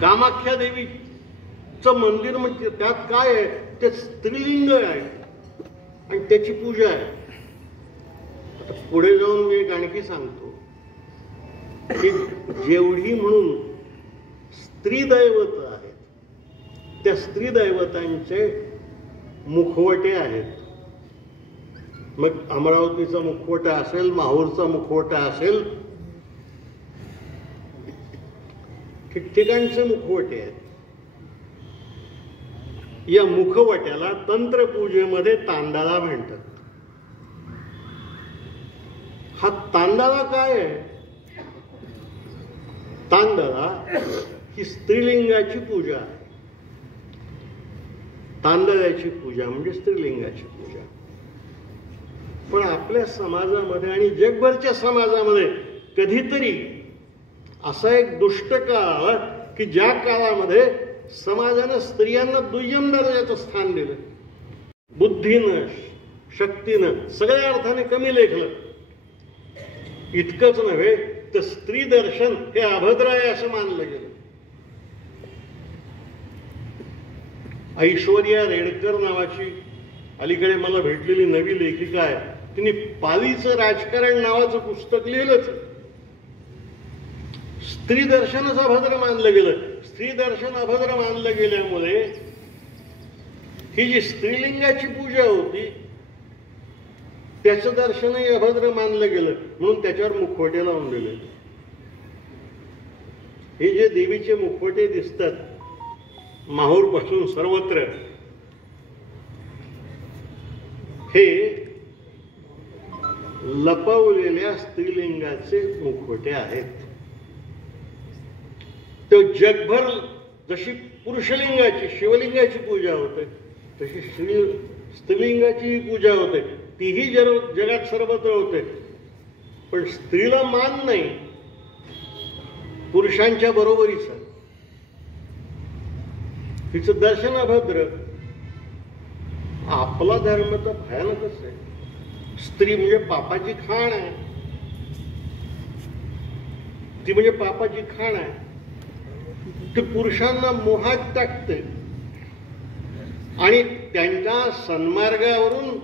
कामाख्या देवीचं मंदिर म्हणजे त्यात काय आहे? ते स्त्रीलिंग आहे आणि त्याची पूजा आहे. आता पुढे जाऊन मी एक आणखी सांगतो की जेवढी म्हणून स्त्री दैवत आहेत, त्या स्त्री दैवतांचे मुखवटे आहेत. मग अमरावतीचा मुखवटा असेल, माहूरचा मुखवटा असेल, ठिकठिकाणचे मुखवटे आहेत. या मुखवट्याला तंत्रपूजेमध्ये तांदळा म्हणतात. हा तांदळा काय आहे? तांदळा ही स्त्रीलिंगाची पूजा आहे. तांदळाची पूजा म्हणजे स्त्रीलिंगाची पूजा. पण आपल्या समाजामध्ये आणि जगभरच्या समाजामध्ये कधीतरी असा एक दुष्ट काळ की ज्या काळामध्ये समाजानं स्त्रियांना दुय्यम दर्जाचं स्थान दिलं, बुद्धीनं शक्तीनं सगळ्या अर्थाने कमी लेखलं. इतकंच नव्हे तर स्त्री दर्शन हे अभद्र आहे असं मानलं गेलं. ऐश्वर्या रेडकर नावाची अलीकडे मला भेटलेली नवी लेखिका आहे, तिने पालीचं राजकारण नावाचं पुस्तक लिहिलंच. स्त्री दर्शनच अभद्र मानलं गेलं. स्त्री दर्शन अभद्र मानलं गेल्यामुळे ही जी स्त्रीलिंगाची पूजा होती त्याचं दर्शनही अभद्र मानलं गेलं, म्हणून त्याच्यावर मुखवटे लावून दिले. हे जे देवीचे मुखवटे दिसतात माहूर पासून सर्वत्र, हे लपवलेल्या स्त्रीलिंगाचे मुखवटे आहेत. तो जगभर जशी पुरुषलिंगाची शिवलिंगाची पूजा होते तशी स्त्रीलिंगाची पूजा होते. तीही जगात सर्वत्र होते. पण स्त्रीला मान नाही पुरुषांच्या बरोबरीचा. तिचं दर्शन अभद्र. आपला धर्म तर भयानकच आहे. स्त्री म्हणजे पापाची खाण आहे. ती म्हणजे पापाची खाण आहे. ती पुरुषांना मोहात टाकते आणि त्यांच्या सन्मार्गावरून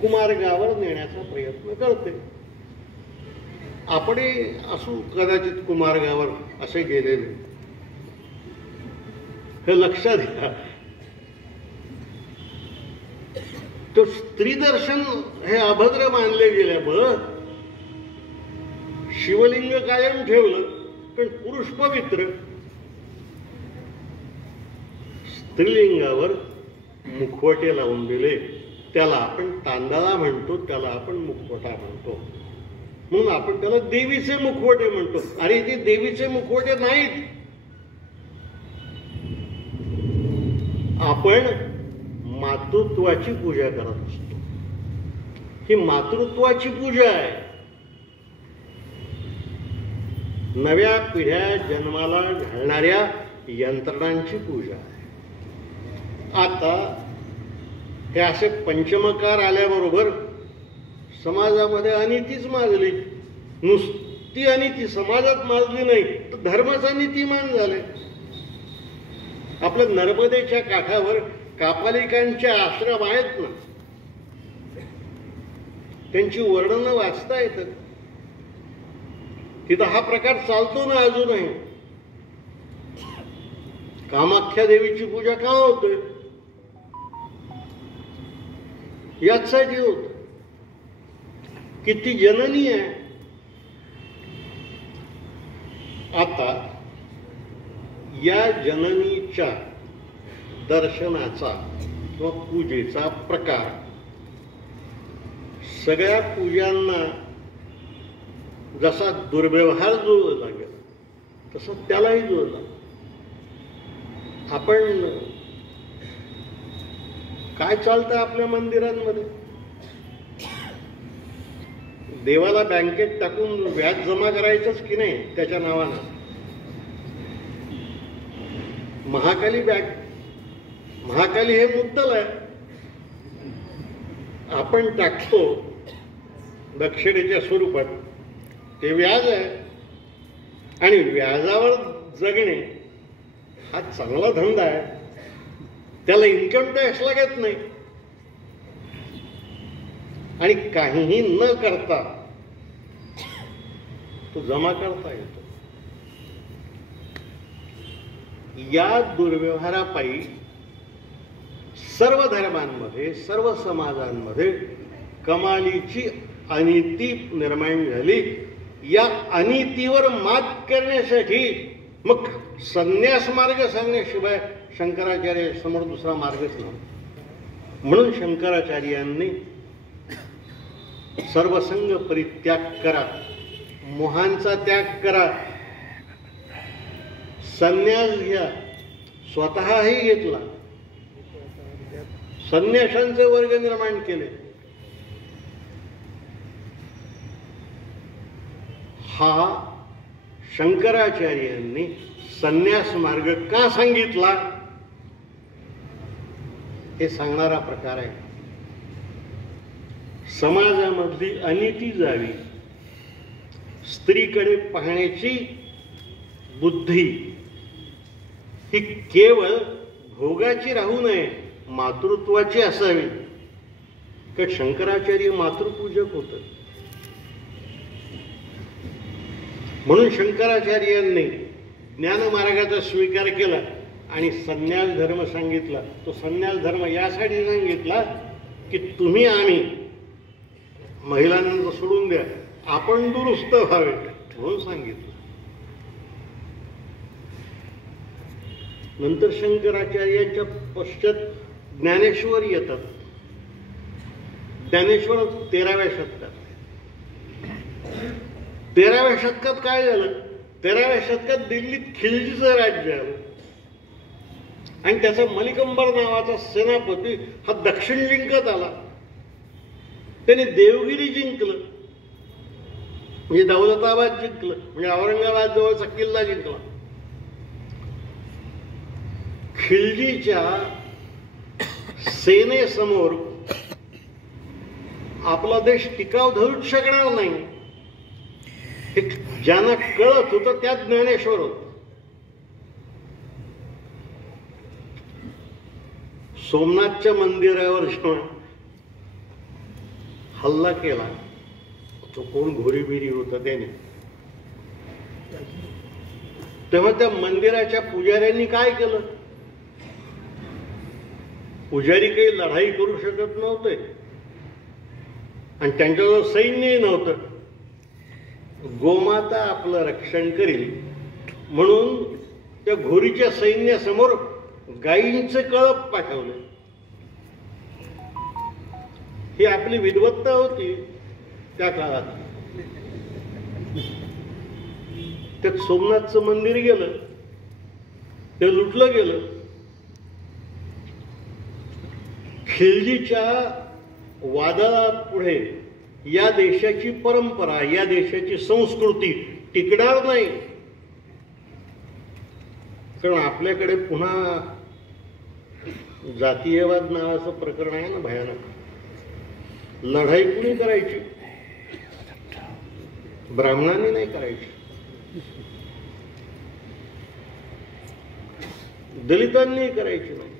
कुमार्गावर नेण्याचा प्रयत्न करते. आपणही असू कदाचित कुमार्गावर असे गेलेले, हे लक्षात घ्या. तो स्त्री दर्शन हे अभद्र मानले गेल्यामुळं शिवलिंग कायम ठेवलं, पण पुरुष पवित्र. स्त्रीलिंगावर मुखवटे लावून दिले. त्याला आपण तांदळा म्हणतो, त्याला आपण मुखवटा म्हणतो. म्हणून आपण त्याला देवीचे मुखवटे म्हणतो. अरे ते देवीचे मुखवटे नाहीत. आपण मातृत्वाची पूजा करत असतो. ही मातृत्वाची पूजा आहे. नव्या पिढ्या जन्माला घालणाऱ्या यंत्रणांची पूजा आहे. आता हे असे पंचमकार आल्याबरोबर समाजामध्ये अनितीच माजली. नुसती अनिती समाजात माजली नाही तर धर्माचा नीतिमान झाले. आपल्या नर्मदेच्या काठावर कापालिकांचे आश्रम आहेत ना, त्यांची वर्णनं वाचता येतात. तिथं हा प्रकार चालतो ना अजूनही. कामाख्या देवीची पूजा का होते? याचसाठी होत की ती जननी आहे. आता या जननीच्या दर्शनाचा किंवा पूजेचा प्रकार सगळ्या पूजांना जसा दुर्व्यवहार जुळला गेला तसा त्यालाही जुळला. आपण काय चालतं आपल्या मंदिरांमध्ये? देवाला बँकेत टाकून व्याज जमा करायचंच की नाही त्याच्या नावानं? महाकाली महाकाली हे मुद्दल आहे. आपण टाकतो दक्षिणेच्या स्वरूपात, ते व्याज आहे. आणि व्याजावर जगणे हा चांगला धंदा आहे. त्याला इन्कम टॅक्स लागत नाही आणि काहीही न करता तो जमा करता येतो. या दुर्व्यवहारापायी सर्व धर्मांमध्ये सर्व समाजांमध्ये कमालीची अनिती निर्माण झाली. या अनितीवर मात करण्यासाठी मग संन्यास मार्ग सांगण्याशिवाय शंकराचार्य समोर दुसरा मार्गच नव्हता. म्हणून शंकराचार्यांनी सर्वसंग परित्याग करा, मोहांचा त्याग करा, संन्यास घ्या. स्वतःही घेतला, संन्याशांचे वर्ग निर्माण केले. हा शंकराचार्यांनी संन्यास मार्ग का सांगितला हे सांगणारा प्रकार आहे. समाजामधली अनिती जावी, स्त्रीकडे पाहण्याची बुद्धी ही केवळ भोगाची राहू नये, मातृत्वाची असावी. का शंकराचार्य मातृपूजक होत. म्हणून शंकराचार्यांनी ज्ञानमार्गाचा स्वीकार केला आणि संन्यास धर्म सांगितला. तो संन्यास धर्म यासाठी सांगितला की तुम्ही आम्ही महिलांना सोडून द्या, आपण दुरुस्त व्हावे म्हणून सांगितलं. नंतर शंकराचार्यांच्या पश्चात ज्ञानेश्वर येतात. ज्ञानेश्वर 13व्या शतकात. 13व्या शतकात काय झालं? 13व्या शतकात दिल्लीत खिलजीचं राज्य आलं आणि त्याचा मलिकंबर नावाचा सेनापती हा दक्षिण जिंकत आला. त्याने देवगिरी जिंकलं, म्हणजे दौलताबाद जिंकलं, म्हणजे औरंगाबाद जवळचा किल्ला जिंकला. खिलजीच्या सेनेसमोर आपला देश टिकाव धरूच शकणार नाही हे ज्यांना कळत होतं त्यात ज्ञानेश्वर होत. सोमनाथच्या मंदिरावर जेव्हा हल्ला केला, तो कोण घोरीबिरी होता त्याने, तेव्हा त्या मंदिराच्या पुजाऱ्यांनी काय केलं? पुजारी काही लढाई करू शकत नव्हते आणि त्यांच्याजवळ सैन्यही नव्हतं. गोमाता आपलं रक्षण करील म्हणून त्या घोरीच्या सैन्यासमोर गायींचे कळप पाठवले. ही आपली विद्वत्ता होती त्या काळात. त्यात सोमनाथचं मंदिर गेलं, ते लुटलं गेलं. खिलजीच्या वादळापुढे या देशाची परंपरा, या देशाची संस्कृती टिकणार नाही. कारण आपल्याकडे पुन्हा जातीयवाद नावाचं प्रकरण आहे ना भयानक. लढाई कुणी करायची? ब्राह्मणांनी नाही करायची, दलितांनी करायची नाही,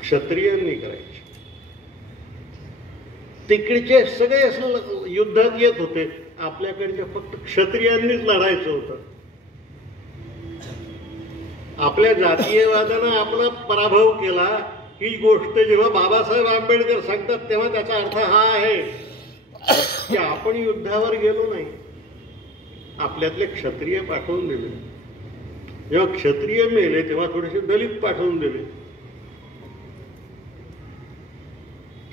क्षत्रियांनी करायची. तिकडचे सगळे असं युद्धात येत होते, आपल्याकडच्या फक्त क्षत्रियांनीच लढायचं होतं. आपल्या जातीयवादानं आपला पराभव केला ही गोष्ट जेव्हा बाबासाहेब आंबेडकर सांगतात तेव्हा त्याचा अर्थ हा आहे की आपण युद्धावर गेलो नाही, आपल्यातले क्षत्रिय पाठवून दिले. जेव्हा क्षत्रिय मेले तेव्हा थोडेसे दलित पाठवून दिले.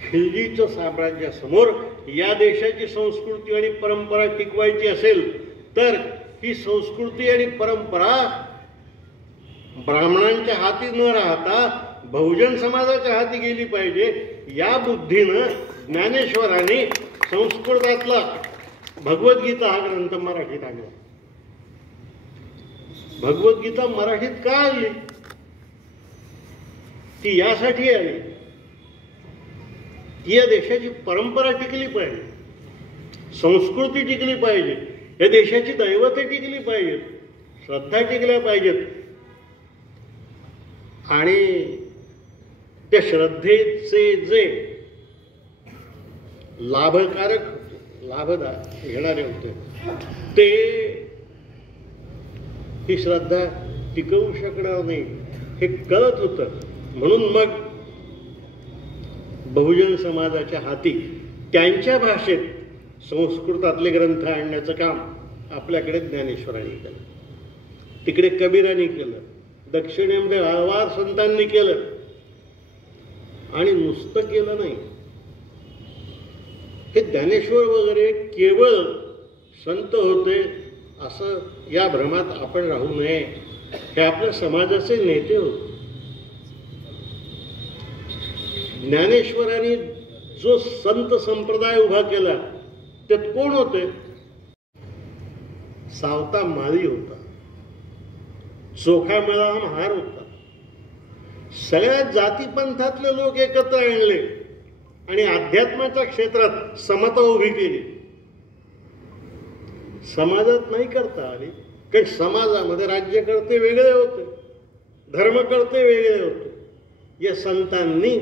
खिलजीच्या साम्राज्यासमोर या देशाची संस्कृती आणि परंपरा टिकवायची असेल तर ही संस्कृती आणि परंपरा ब्राह्मणांच्या हाती न राहता बहुजन समाजाच्या हाती गेली पाहिजे. या बुद्धीनं ज्ञानेश्वरांनी संस्कृतातला भगवद्गीता हा ग्रंथ मराठीत आणला. भगवद्गीता मराठीत का आली? ती यासाठी आली की या देशाची परंपरा टिकली पाहिजे, संस्कृती टिकली पाहिजे, या देशाची दैवते टिकली पाहिजेत, श्रद्धा टिकल्या पाहिजेत. आणि त्या श्रद्धेचे जे लाभकारक लाभदायक घेणारे होते ते ही श्रद्धा टिकवू शकणार नाही हे कळत होतं. म्हणून मग बहुजन समाजाच्या हाती त्यांच्या भाषेत संस्कृतातले ग्रंथ आणण्याचं काम आपल्याकडे ज्ञानेश्वरांनी केलं. तिकडे कबीरांनी केलं, दक्षिणेमध्ये आळवार संतांनी केलं. आणि नुसतं केलं नाही, हे ज्ञानेश्वर वगैरे केवळ संत होते असं या भ्रमात आपण राहू नये. हे आपल्या समाजाचे नेते होते. ज्ञानेश्वरांनी जो संत संप्रदाय उभा केला त्यात कोण होते? सावता माळी होता, चोखा मेळा महार होता. सगळ्या जातीपंथातले लोक एकत्र आणले आणि अध्यात्माच्या क्षेत्रात समता उभी केली. समाजात नाही करता आली, कारण समाजामध्ये राज्यकर्ते वेगळे होते, धर्मकर्ते वेगळे होते. या संतांनी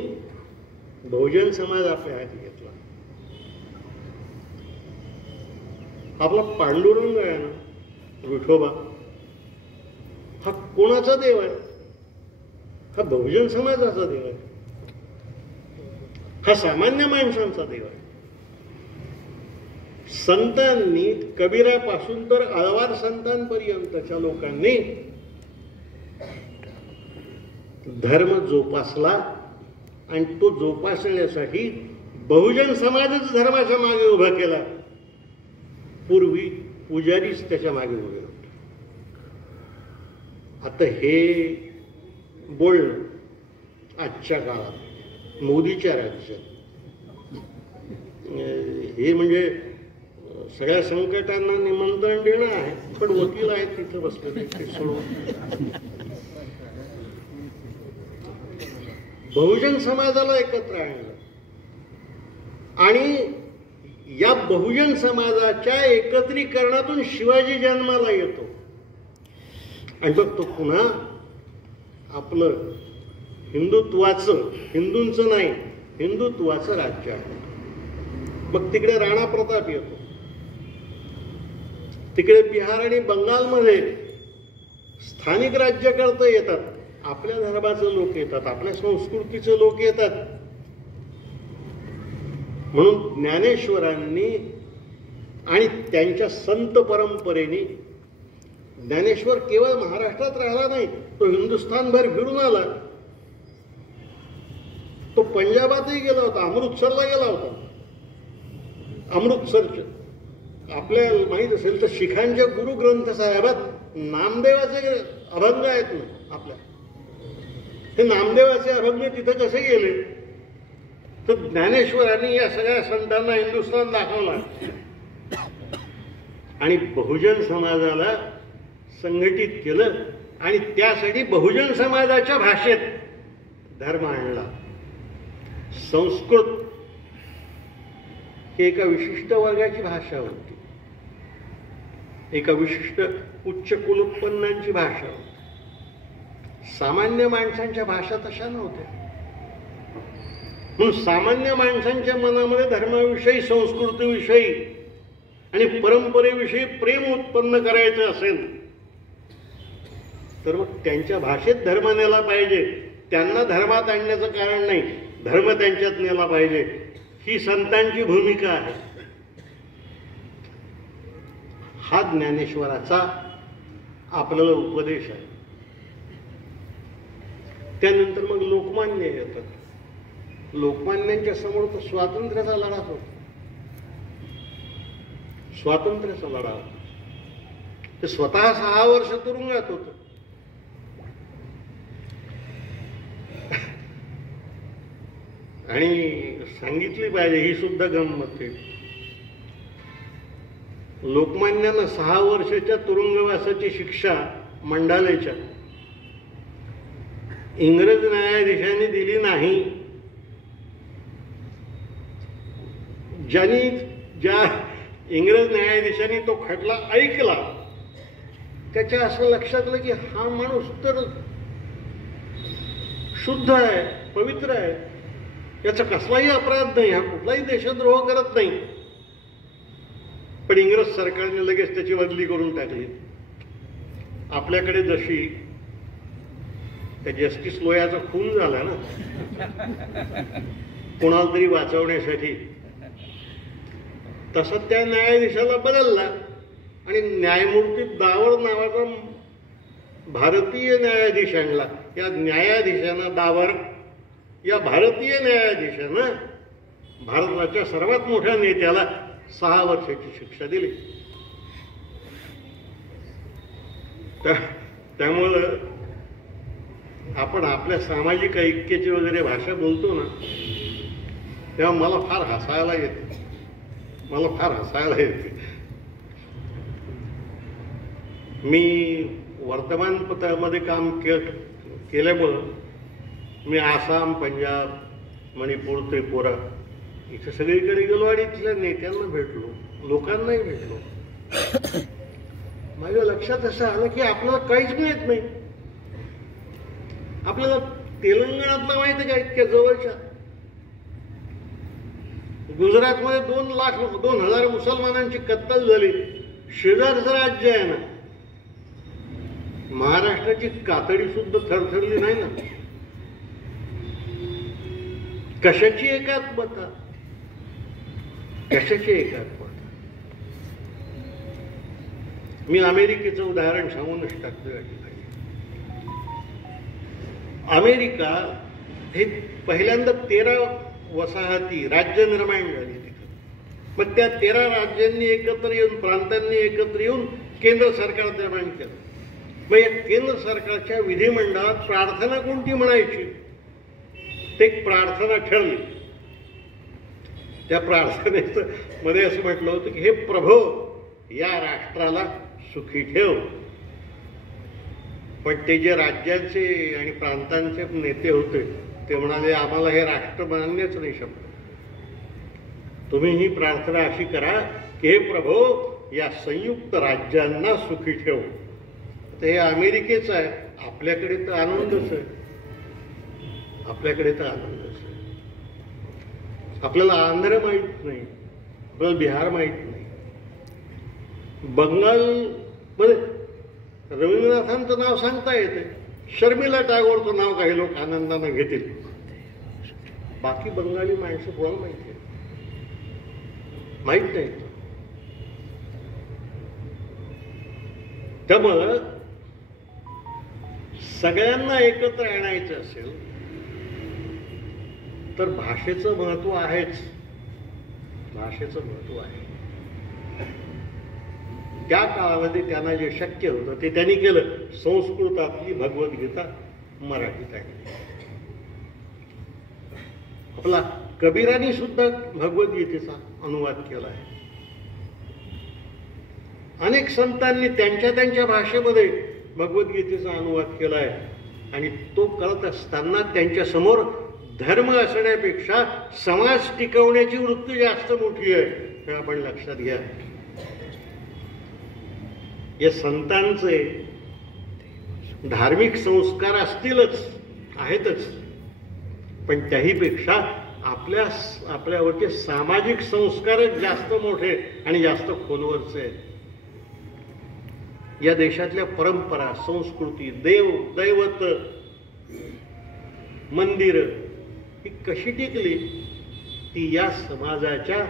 बहुजन समाज आपल्या हाती घेतला. आपला पांडुरंग आहे ना, विठोबा, हा कोणाचा देव आहे? हा बहुजन समाजाचा देव आहे. हा सामान्य माणसांचा देव आहे. संतांनी कबीरापासून तर आळवार संतांपर्यंतच्या लोकांनी धर्म जोपासला आणि तो जोपासण्यासाठी बहुजन समाजच धर्माच्या मागे उभा केला. पूर्वी पुजारीच त्याच्या मागे उभे होते. आता हे बोलणं आजच्या काळात मोदीच्या राज्यात हे म्हणजे सगळ्या संकटांना निमंत्रण देणं आहे. पण वकील आहेत तिथं बसलेले, ते सोडून बहुजन समाजाला एकत्र आणलं आणि या बहुजन समाजाच्या एकत्रीकरणातून शिवाजी जन्माला येतो. आणि बघ तो पुन्हा आपलं हिंदुत्वाचं, हिंदूंचं नाही, हिंदुत्वाचं राज्य आहे. मग तिकडे राणा प्रताप येतो, तिकडे बिहार आणि बंगालमध्ये स्थानिक राज्यकर्ते येतात, आपल्या धर्माचे लोक येतात, आपल्या संस्कृतीचे लोक येतात. म्हणून ज्ञानेश्वरांनी आणि त्यांच्या संत परंपरेने, ज्ञानेश्वर केवळ महाराष्ट्रात राहिला नाही, तो हिंदुस्थानभर फिरून आला. तो पंजाबातही गेला होता, अमृतसरला गेला होता. अमृतसरच्या आपल्याला माहीत असेल तर शिखांच्या गुरु ग्रंथ साहेबात नामदेवाचे अभंग आहेत ना आपल्या. हे नामदेवाचे अभंग तिथं कसे गेले? तर ज्ञानेश्वरांनी या सगळ्या संतांना हिंदुस्थान दाखवला आणि बहुजन समाजाला संघटित केलं आणि त्यासाठी बहुजन समाजाच्या भाषेत धर्म आणला. संस्कृत ही एका विशिष्ट वर्गाची भाषा होती, एका विशिष्ट उच्च कुलोत्पन्नांची भाषा होती. सामान्य माणसांच्या भाषा तशा नव्हत्या. म्हणून सामान्य माणसांच्या मनामध्ये धर्माविषयी, संस्कृतीविषयी आणि परंपरेविषयी प्रेम उत्पन्न करायचं असेल तर मग त्यांच्या भाषेत धर्म नेला पाहिजे. त्यांना धर्मात आणण्याचं कारण नाही, धर्म त्यांच्यात नेला पाहिजे. ही संतांची भूमिका आहे. हा ज्ञानेश्वराचा आपल्याला उपदेश आहे. त्यानंतर मग लोकमान्य येतात. लोकमान्यांच्या समोर तो स्वातंत्र्याचा लढा होता. स्वातंत्र्याचा लढा होता. ते स्वतः 6 वर्ष तुरुंगात होत. आणि सांगितली पाहिजे ही सुद्धा गंमत आहे. लोकमान्यांना 6 वर्षाच्या तुरुंगवासाची शिक्षा मंडालेच्या इंग्रज न्यायाधीशांनी दिली नाही. ज्या इंग्रज न्यायाधीशांनी तो खटला ऐकला त्याच्या असं लक्षात आलं की हा माणूस तर शुद्ध आहे, पवित्र आहे, याचा कसलाही अपराध नाही, हा कुठलाही देशद्रोह करत नाही. पण इंग्रज सरकारने लगेच त्याची बदली करून टाकली. आपल्याकडे जशी त्या जस्टिस लोयाचा खून झाला ना कोणाला तरी वाचवण्यासाठी, तसा त्या न्यायाधीशाला बदलला आणि न्यायमूर्ती दावर नावाचा भारतीय न्यायाधीशांना, या न्यायाधीशांना डावर, या भारतीय न्यायाधीशानं भारताच्या सर्वात मोठ्या नेत्याला 6 वर्षाची शिक्षा दिली. त्यामुळं आपण आपल्या सामाजिक ऐक्याची वगैरे भाषा बोलतो ना, तेव्हा मला फार हसायला येते, मी वर्तमानपत्रामध्ये काम केल्यामुळं मी आसाम, पंजाब, मणिपूर, त्रिपुरा इथं सगळीकडे गेलो आणि इथल्या नेत्यांना भेटलो, लोकांनाही भेटलो. माझ्या लक्षात असं आलं की आपल्याला काहीच मिळत नाही. आपल्याला तेलंगणातलं माहिती आहे का, इतक्या जवळच्या गुजरातमध्ये 2,00,000 मुसलमानांची कत्तल झाली, शेजारचं राज्य आहे ना, महाराष्ट्राची कातडी सुद्धा थरथरली नाही ना. कशाची एकात्मता, कशाची एकात्मता. मी अमेरिकेचं उदाहरण सांगूनच टाकतो या ठिकाणी. अमेरिका हे पहिल्यांदा 13 वसाहती, राज्य निर्माण झाली तिथं. मग त्या 13 राज्यांनी एकत्र येऊन, प्रांतांनी एकत्र येऊन केंद्र सरकार निर्माण केलं. मग या केंद्र सरकारच्या विधिमंडळात प्रार्थना कोणती म्हणायची, ते प्रार्थना ठरली. त्या प्रार्थनेचं मध्ये असं म्हटलं होतं की हे प्रभो, या राष्ट्राला सुखी ठेव. पण ते जे राज्यांचे आणि प्रांतांचे नेते होते ते म्हणाले, आम्हाला हे राष्ट्र मान्यच नाही शब्द. तुम्ही ही प्रार्थना अशी करा की हे प्रभो, या संयुक्त राज्यांना सुखी ठेव. तर हे अमेरिकेचं आहे, आपल्याकडे तर आनंदच आहे, आपल्याकडे तर आनंदच आहे. आपल्याला आंध्र माहीत नाही, आपल्याला बिहार माहीत नाही. बंगालमध्ये रवींद्रनाथांचं नाव सांगता येते, शर्मिला टागोरचं नाव काही लोक आनंदानं घेतील. बाकी बंगाली माणसं कोणाला माहिती आहे, माहीत नाही. त्यामुळं सगळ्यांना एकत्र आणायचं असेल तर भाषेचं महत्व आहेच, भाषेचं महत्व आहे. त्या काळामध्ये त्यांना जे शक्य होतं ते त्यांनी केलं. संस्कृतातली भगवद्गीता मराठीत आणली. आपला कबीरांनी सुद्धा भगवद्गीतेचा अनुवाद केला आहे. अनेक संतांनी त्यांच्या त्यांच्या भाषेमध्ये भगवद्गीतेचा अनुवाद केला आहे. आणि तो करत असताना त्यांच्या समोर धर्म असण्यापेक्षा समाज टिकवण्याची वृत्ती जास्त मोठी आहे, हे आपण लक्षात घ्या. या संतांचे धार्मिक संस्कार असतीलच, आहेतच, पण त्याहीपेक्षा आपल्यावरचे सामाजिक संस्कारच जास्त मोठे आणि जास्त खोलवरचे आहेत. या देशातल्या परंपरा, संस्कृती, देव दैवत, मंदिर ही कशी टिकली, ती या समाजाच्या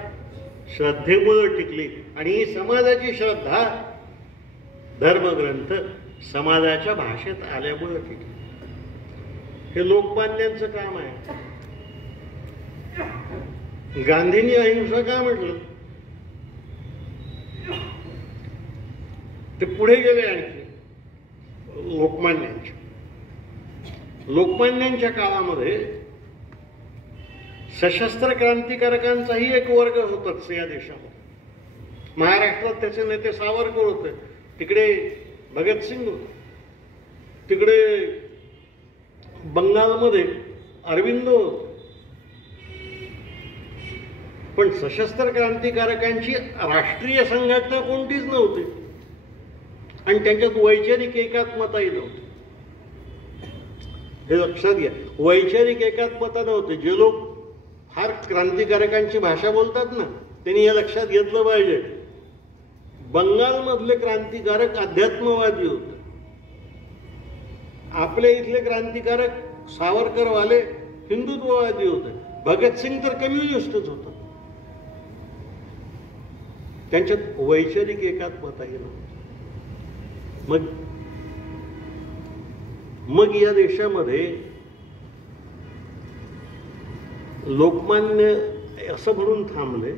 श्रद्धेमुळे टिकली. आणि ही समाजाची श्रद्धा, धर्मग्रंथ समाजाच्या भाषेत आल्यामुळे टिकली. हे लोकमान्यांचं काम आहे. गांधींनी अहिंसा का म्हटलं, ते पुढे गेले आणखी. लोकमान्यांच्या काळामध्ये सशस्त्र क्रांतिकारकांचाही एक वर्ग होताच या देशामध्ये. महाराष्ट्रात त्याचे नेते सावरकर होते, तिकडे भगतसिंग होते, तिकडे बंगालमध्ये अरविंदो होते. पण सशस्त्र क्रांतिकारकांची राष्ट्रीय संघटना कोणतीच नव्हती आणि त्यांच्यात वैचारिक एकात्मताही नव्हती. हे लक्षात घ्या, वैचारिक एकात्मता नव्हती. जे लोक फार क्रांतिकारकांची भाषा बोलतात ना, त्यांनी हे लक्षात घेतलं पाहिजे. बंगालमधले क्रांतिकारक अध्यात्मवादी होते, आपल्या इथले क्रांतिकारक सावरकरवाले हिंदुत्ववादी होते, भगतसिंग तर कम्युनिस्टच होता. त्यांच्यात वैचारिक एकात्मताही नव्हती. मग मग या देशामध्ये लोकमान्य असं म्हणून थांबले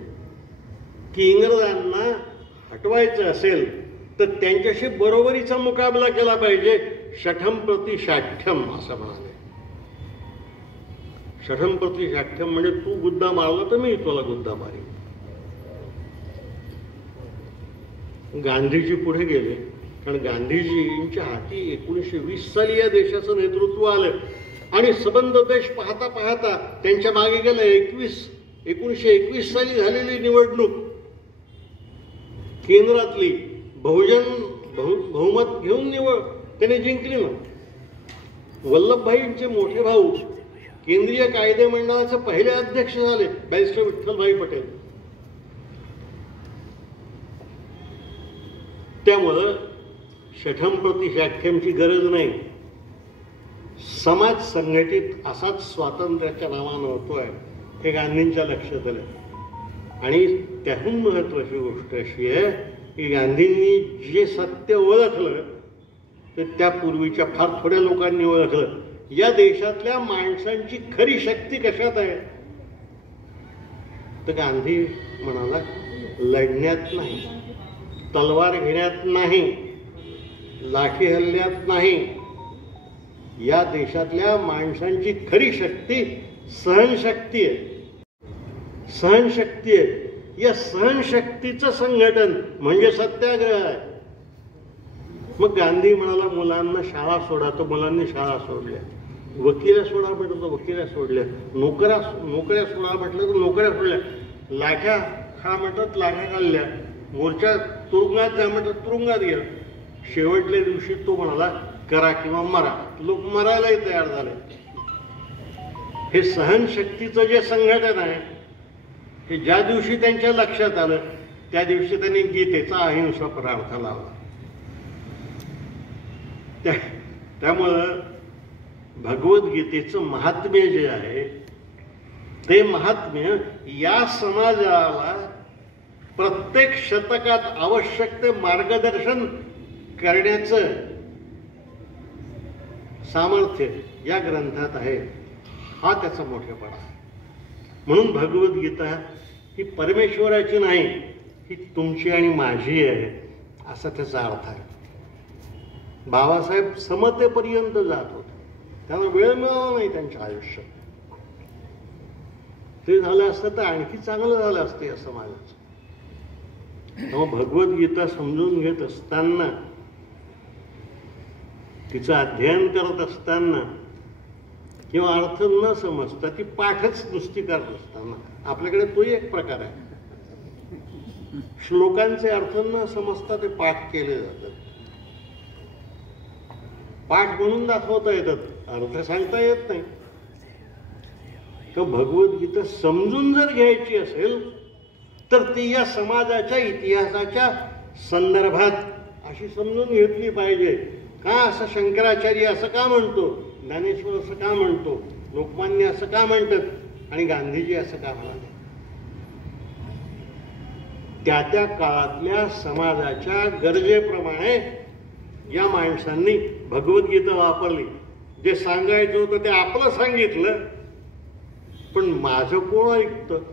की इंग्रजांना हटवायचं असेल तर त्यांच्याशी बरोबरीचा मुकाबला केला पाहिजे, शठम प्रति शाठ्यम असं म्हणाले. शठम प्रति शाठ्यम म्हणजे तू गुद्दा मारला तर मी तुला गुद्दा मारेन. गांधीजी पुढे गेले, कारण गांधीजींच्या हाती 1920 साली या देशाचं नेतृत्व आलं आणि सबंध देश पाहता पाहता त्यांच्या मागे गेलं. 1921 साली झालेली निवडणूक केंद्रातली बहुमत घेऊन त्याने जिंकली ना. वल्लभभाईंचे मोठे भाऊ केंद्रीय कायदे मंडळाचे पहिले अध्यक्ष झाले, बॅरिस्टर विठ्ठलभाई पटेल. त्यामुळं शठम प्रति शाठ्यमची गरज नाही. समाज संघटित असाच स्वातंत्र्याच्या नावानं होतोय हे गांधींच्या लक्षात आलं. आणि त्याहून महत्वाची गोष्ट अशी आहे की गांधींनी जे सत्य ओळखलं ते त्यापूर्वीच्या फार थोड्या लोकांनी ओळखलं. या देशातल्या माणसांची खरी शक्ती कशात आहे तर गांधी म्हणाला लढण्यात नाही, तलवार घेण्यात नाही, लाठी हल्ल्यात नाही. या देशातल्या माणसांची खरी शक्ती सहनशक्ती आहे. सहनशक्ती आहे. या सहनशक्तीचं संघटन म्हणजे सत्याग्रह आहे. मग गांधी म्हणाला मुलांना शाळा सोडा, तर मुलांनी शाळा सोडल्या. वकिला सोडा म्हटलं तर वकिल्या सोडल्या. नोकऱ्या सोडा म्हटलं तर नोकऱ्या सोडल्या. लाठ्या खा म्हणतात लाठ्या खाल्ल्या. मोर्चा तुरुंगात जा म्हटलं तुरुंगात गेला. शेवटल्या दिवशी तो म्हणाला करा किंवा मरा. लोक मरायलाही तयार झाले. हे सहनशक्तीचं जे संघटन आहे हे ज्या दिवशी त्यांच्या लक्षात आलं त्या दिवशी त्यांनी गीतेचा अहिंसा प्रार्थ लावला. त्यामुळं भगवद्गीतेचं महात्म्य जे आहे ते महात्म्य या समाजाला प्रत्येक शतकात आवश्यक ते मार्गदर्शन करण्याचं सामर्थ्य या ग्रंथात आहे. हा त्याचा मोठेपणा आहे. म्हणून भगवद्गीता ही परमेश्वराची नाही, ही तुमची आणि माझी आहे असा त्याचा अर्थ आहे. बाबासाहेब समतेपर्यंत जात होते. त्यांना वेळ मिळाला नाही त्यांच्या आयुष्यात. ते झालं असतं तर आणखी चांगलं झालं असतं या समाजाचं. तेव्हा भगवद्गीता समजून घेत असताना, तिचं अध्ययन करत असताना किंवा अर्थ न समजता ती पाठच नुसती करत असताना, आपल्याकडे तोही एक प्रकार आहे. श्लोकांचे अर्थ न समजता ते पाठ केले जातात. पाठ म्हणून दाखवता येतात, अर्थ सांगता येत नाही. तर भगवद्गीता समजून जर घ्यायची असेल तर ती या समाजाच्या इतिहासाच्या संदर्भात अशी समजून घेतली पाहिजे. का असं शंकराचार्य असं का म्हणतो, ज्ञानेश्वर असं का म्हणतो, लोकमान्य असं का म्हणतात आणि गांधीजी असं का म्हणाले. त्या त्या काळातल्या समाजाच्या गरजेप्रमाणे या माणसांनी भगवद्गीता वापरली. जे सांगायचं होतं ते आपलं सांगितलं, पण माझं कोण ऐकतं.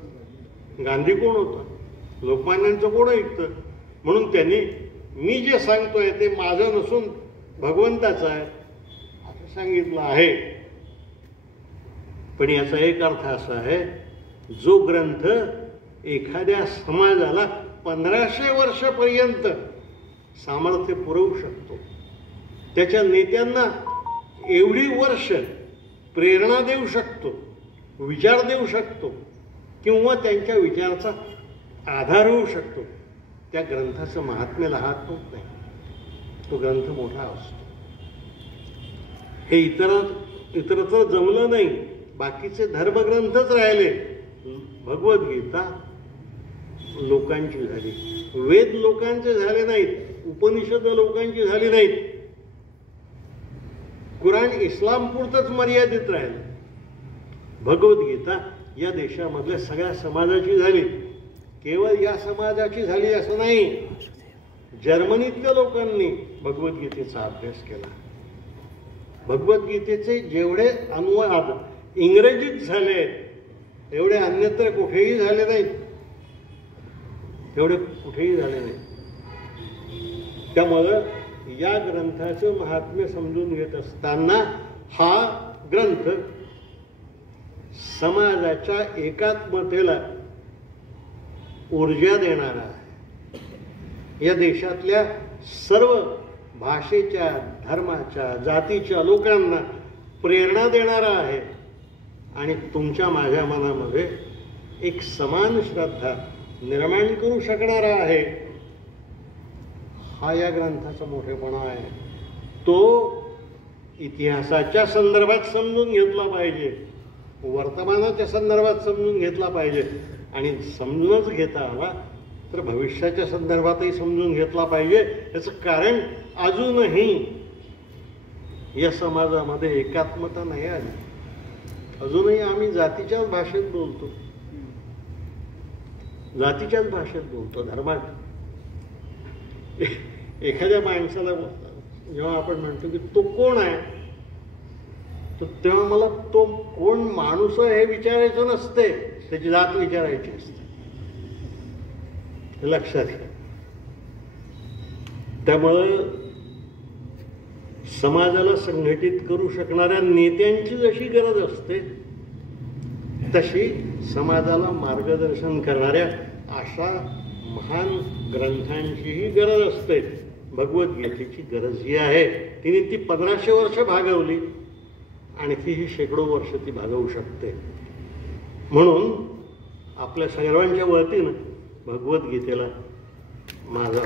गांधी कोण होता, लोकमान्यांचं कोण ऐकतं. म्हणून त्यांनी मी जे सांगतोय ते माझं नसून भगवंताचं आहे असं सांगितलं आहे. पण याचा एक अर्थ असा आहे, जो ग्रंथ एखाद्या समाजाला 1500 वर्षापर्यंत सामर्थ्य पुरवू शकतो, त्याच्या नेत्यांना एवढी वर्ष प्रेरणा देऊ शकतो, विचार देऊ शकतो किंवा त्यांच्या विचाराचा आधार होऊ शकतो, त्या ग्रंथाचं महात्म्य लहान होत नाही. तो ग्रंथ मोठा असतो. हे इतरत्र जमलं नाही. बाकीचे धर्मग्रंथच राहिले. भगवद्गीता लोकांची झाली. वेद लोकांचे झाले नाहीत. उपनिषद लोकांची झाली नाहीत. कुराण इस्लाम पुरतच मर्यादित राहिलं. भगवद्गीता या देशामधल्या सगळ्या समाजाची झाली. केवळ या समाजाची झाली असं नाही. जर्मनीतल्या लोकांनी भगवद्गीतेचा अभ्यास केला. भगवद्गीतेचे जेवढे अनुवाद इंग्रजीत झाले आहेत एवढे अन्यत्र कुठेही झाले नाहीत, एवढे कुठेही झाले नाही. त्यामुळं या ग्रंथाचं महात्म्य समजून घेत असताना हा ग्रंथ समाजाच्या एकात्मतेला ऊर्जा देणारा आहे. या देशातल्या सर्व भाषेच्या, धर्माच्या, जातीच्या लोकांना प्रेरणा देणारा आहे आणि तुमच्या माझ्या मनामध्ये एक समान श्रद्धा निर्माण करू शकणारा आहे. हा या ग्रंथाचा मोठेपणा आहे. तो इतिहासाच्या संदर्भात समजून घेतला पाहिजे, वर्तमानाच्या संदर्भात समजून घेतला पाहिजे आणि समजूनच घेता आला तर भविष्याच्या संदर्भातही समजून घेतला पाहिजे. याचं कारण अजूनही या समाजामध्ये एकात्मता नाही आली. अजूनही आम्ही जातीच्याच भाषेत बोलतो, जातीच्याच भाषेत बोलतो, धर्मात. एखाद्या माणसाला जेव्हा आपण म्हणतो की तो कोण आहे, तर तेव्हा मला तो कोण माणूस आहे हे विचारायचं नसते, त्याची जात विचारायची असते. हे लक्षात घ्या. त्यामुळं समाजाला संघटित करू शकणाऱ्या नेत्यांची जशी गरज असते तशी समाजाला मार्गदर्शन करणाऱ्या अशा महान ग्रंथांचीही गरज असते. भगवद्गीतेची गरज ही आहे. तिने ती 1500 वर्ष भागवली आणि ती ही शेकडो वर्ष ती भागवू शकते. म्हणून आपल्या सर्वांच्या वतीनं भगवद्गीतेला माझा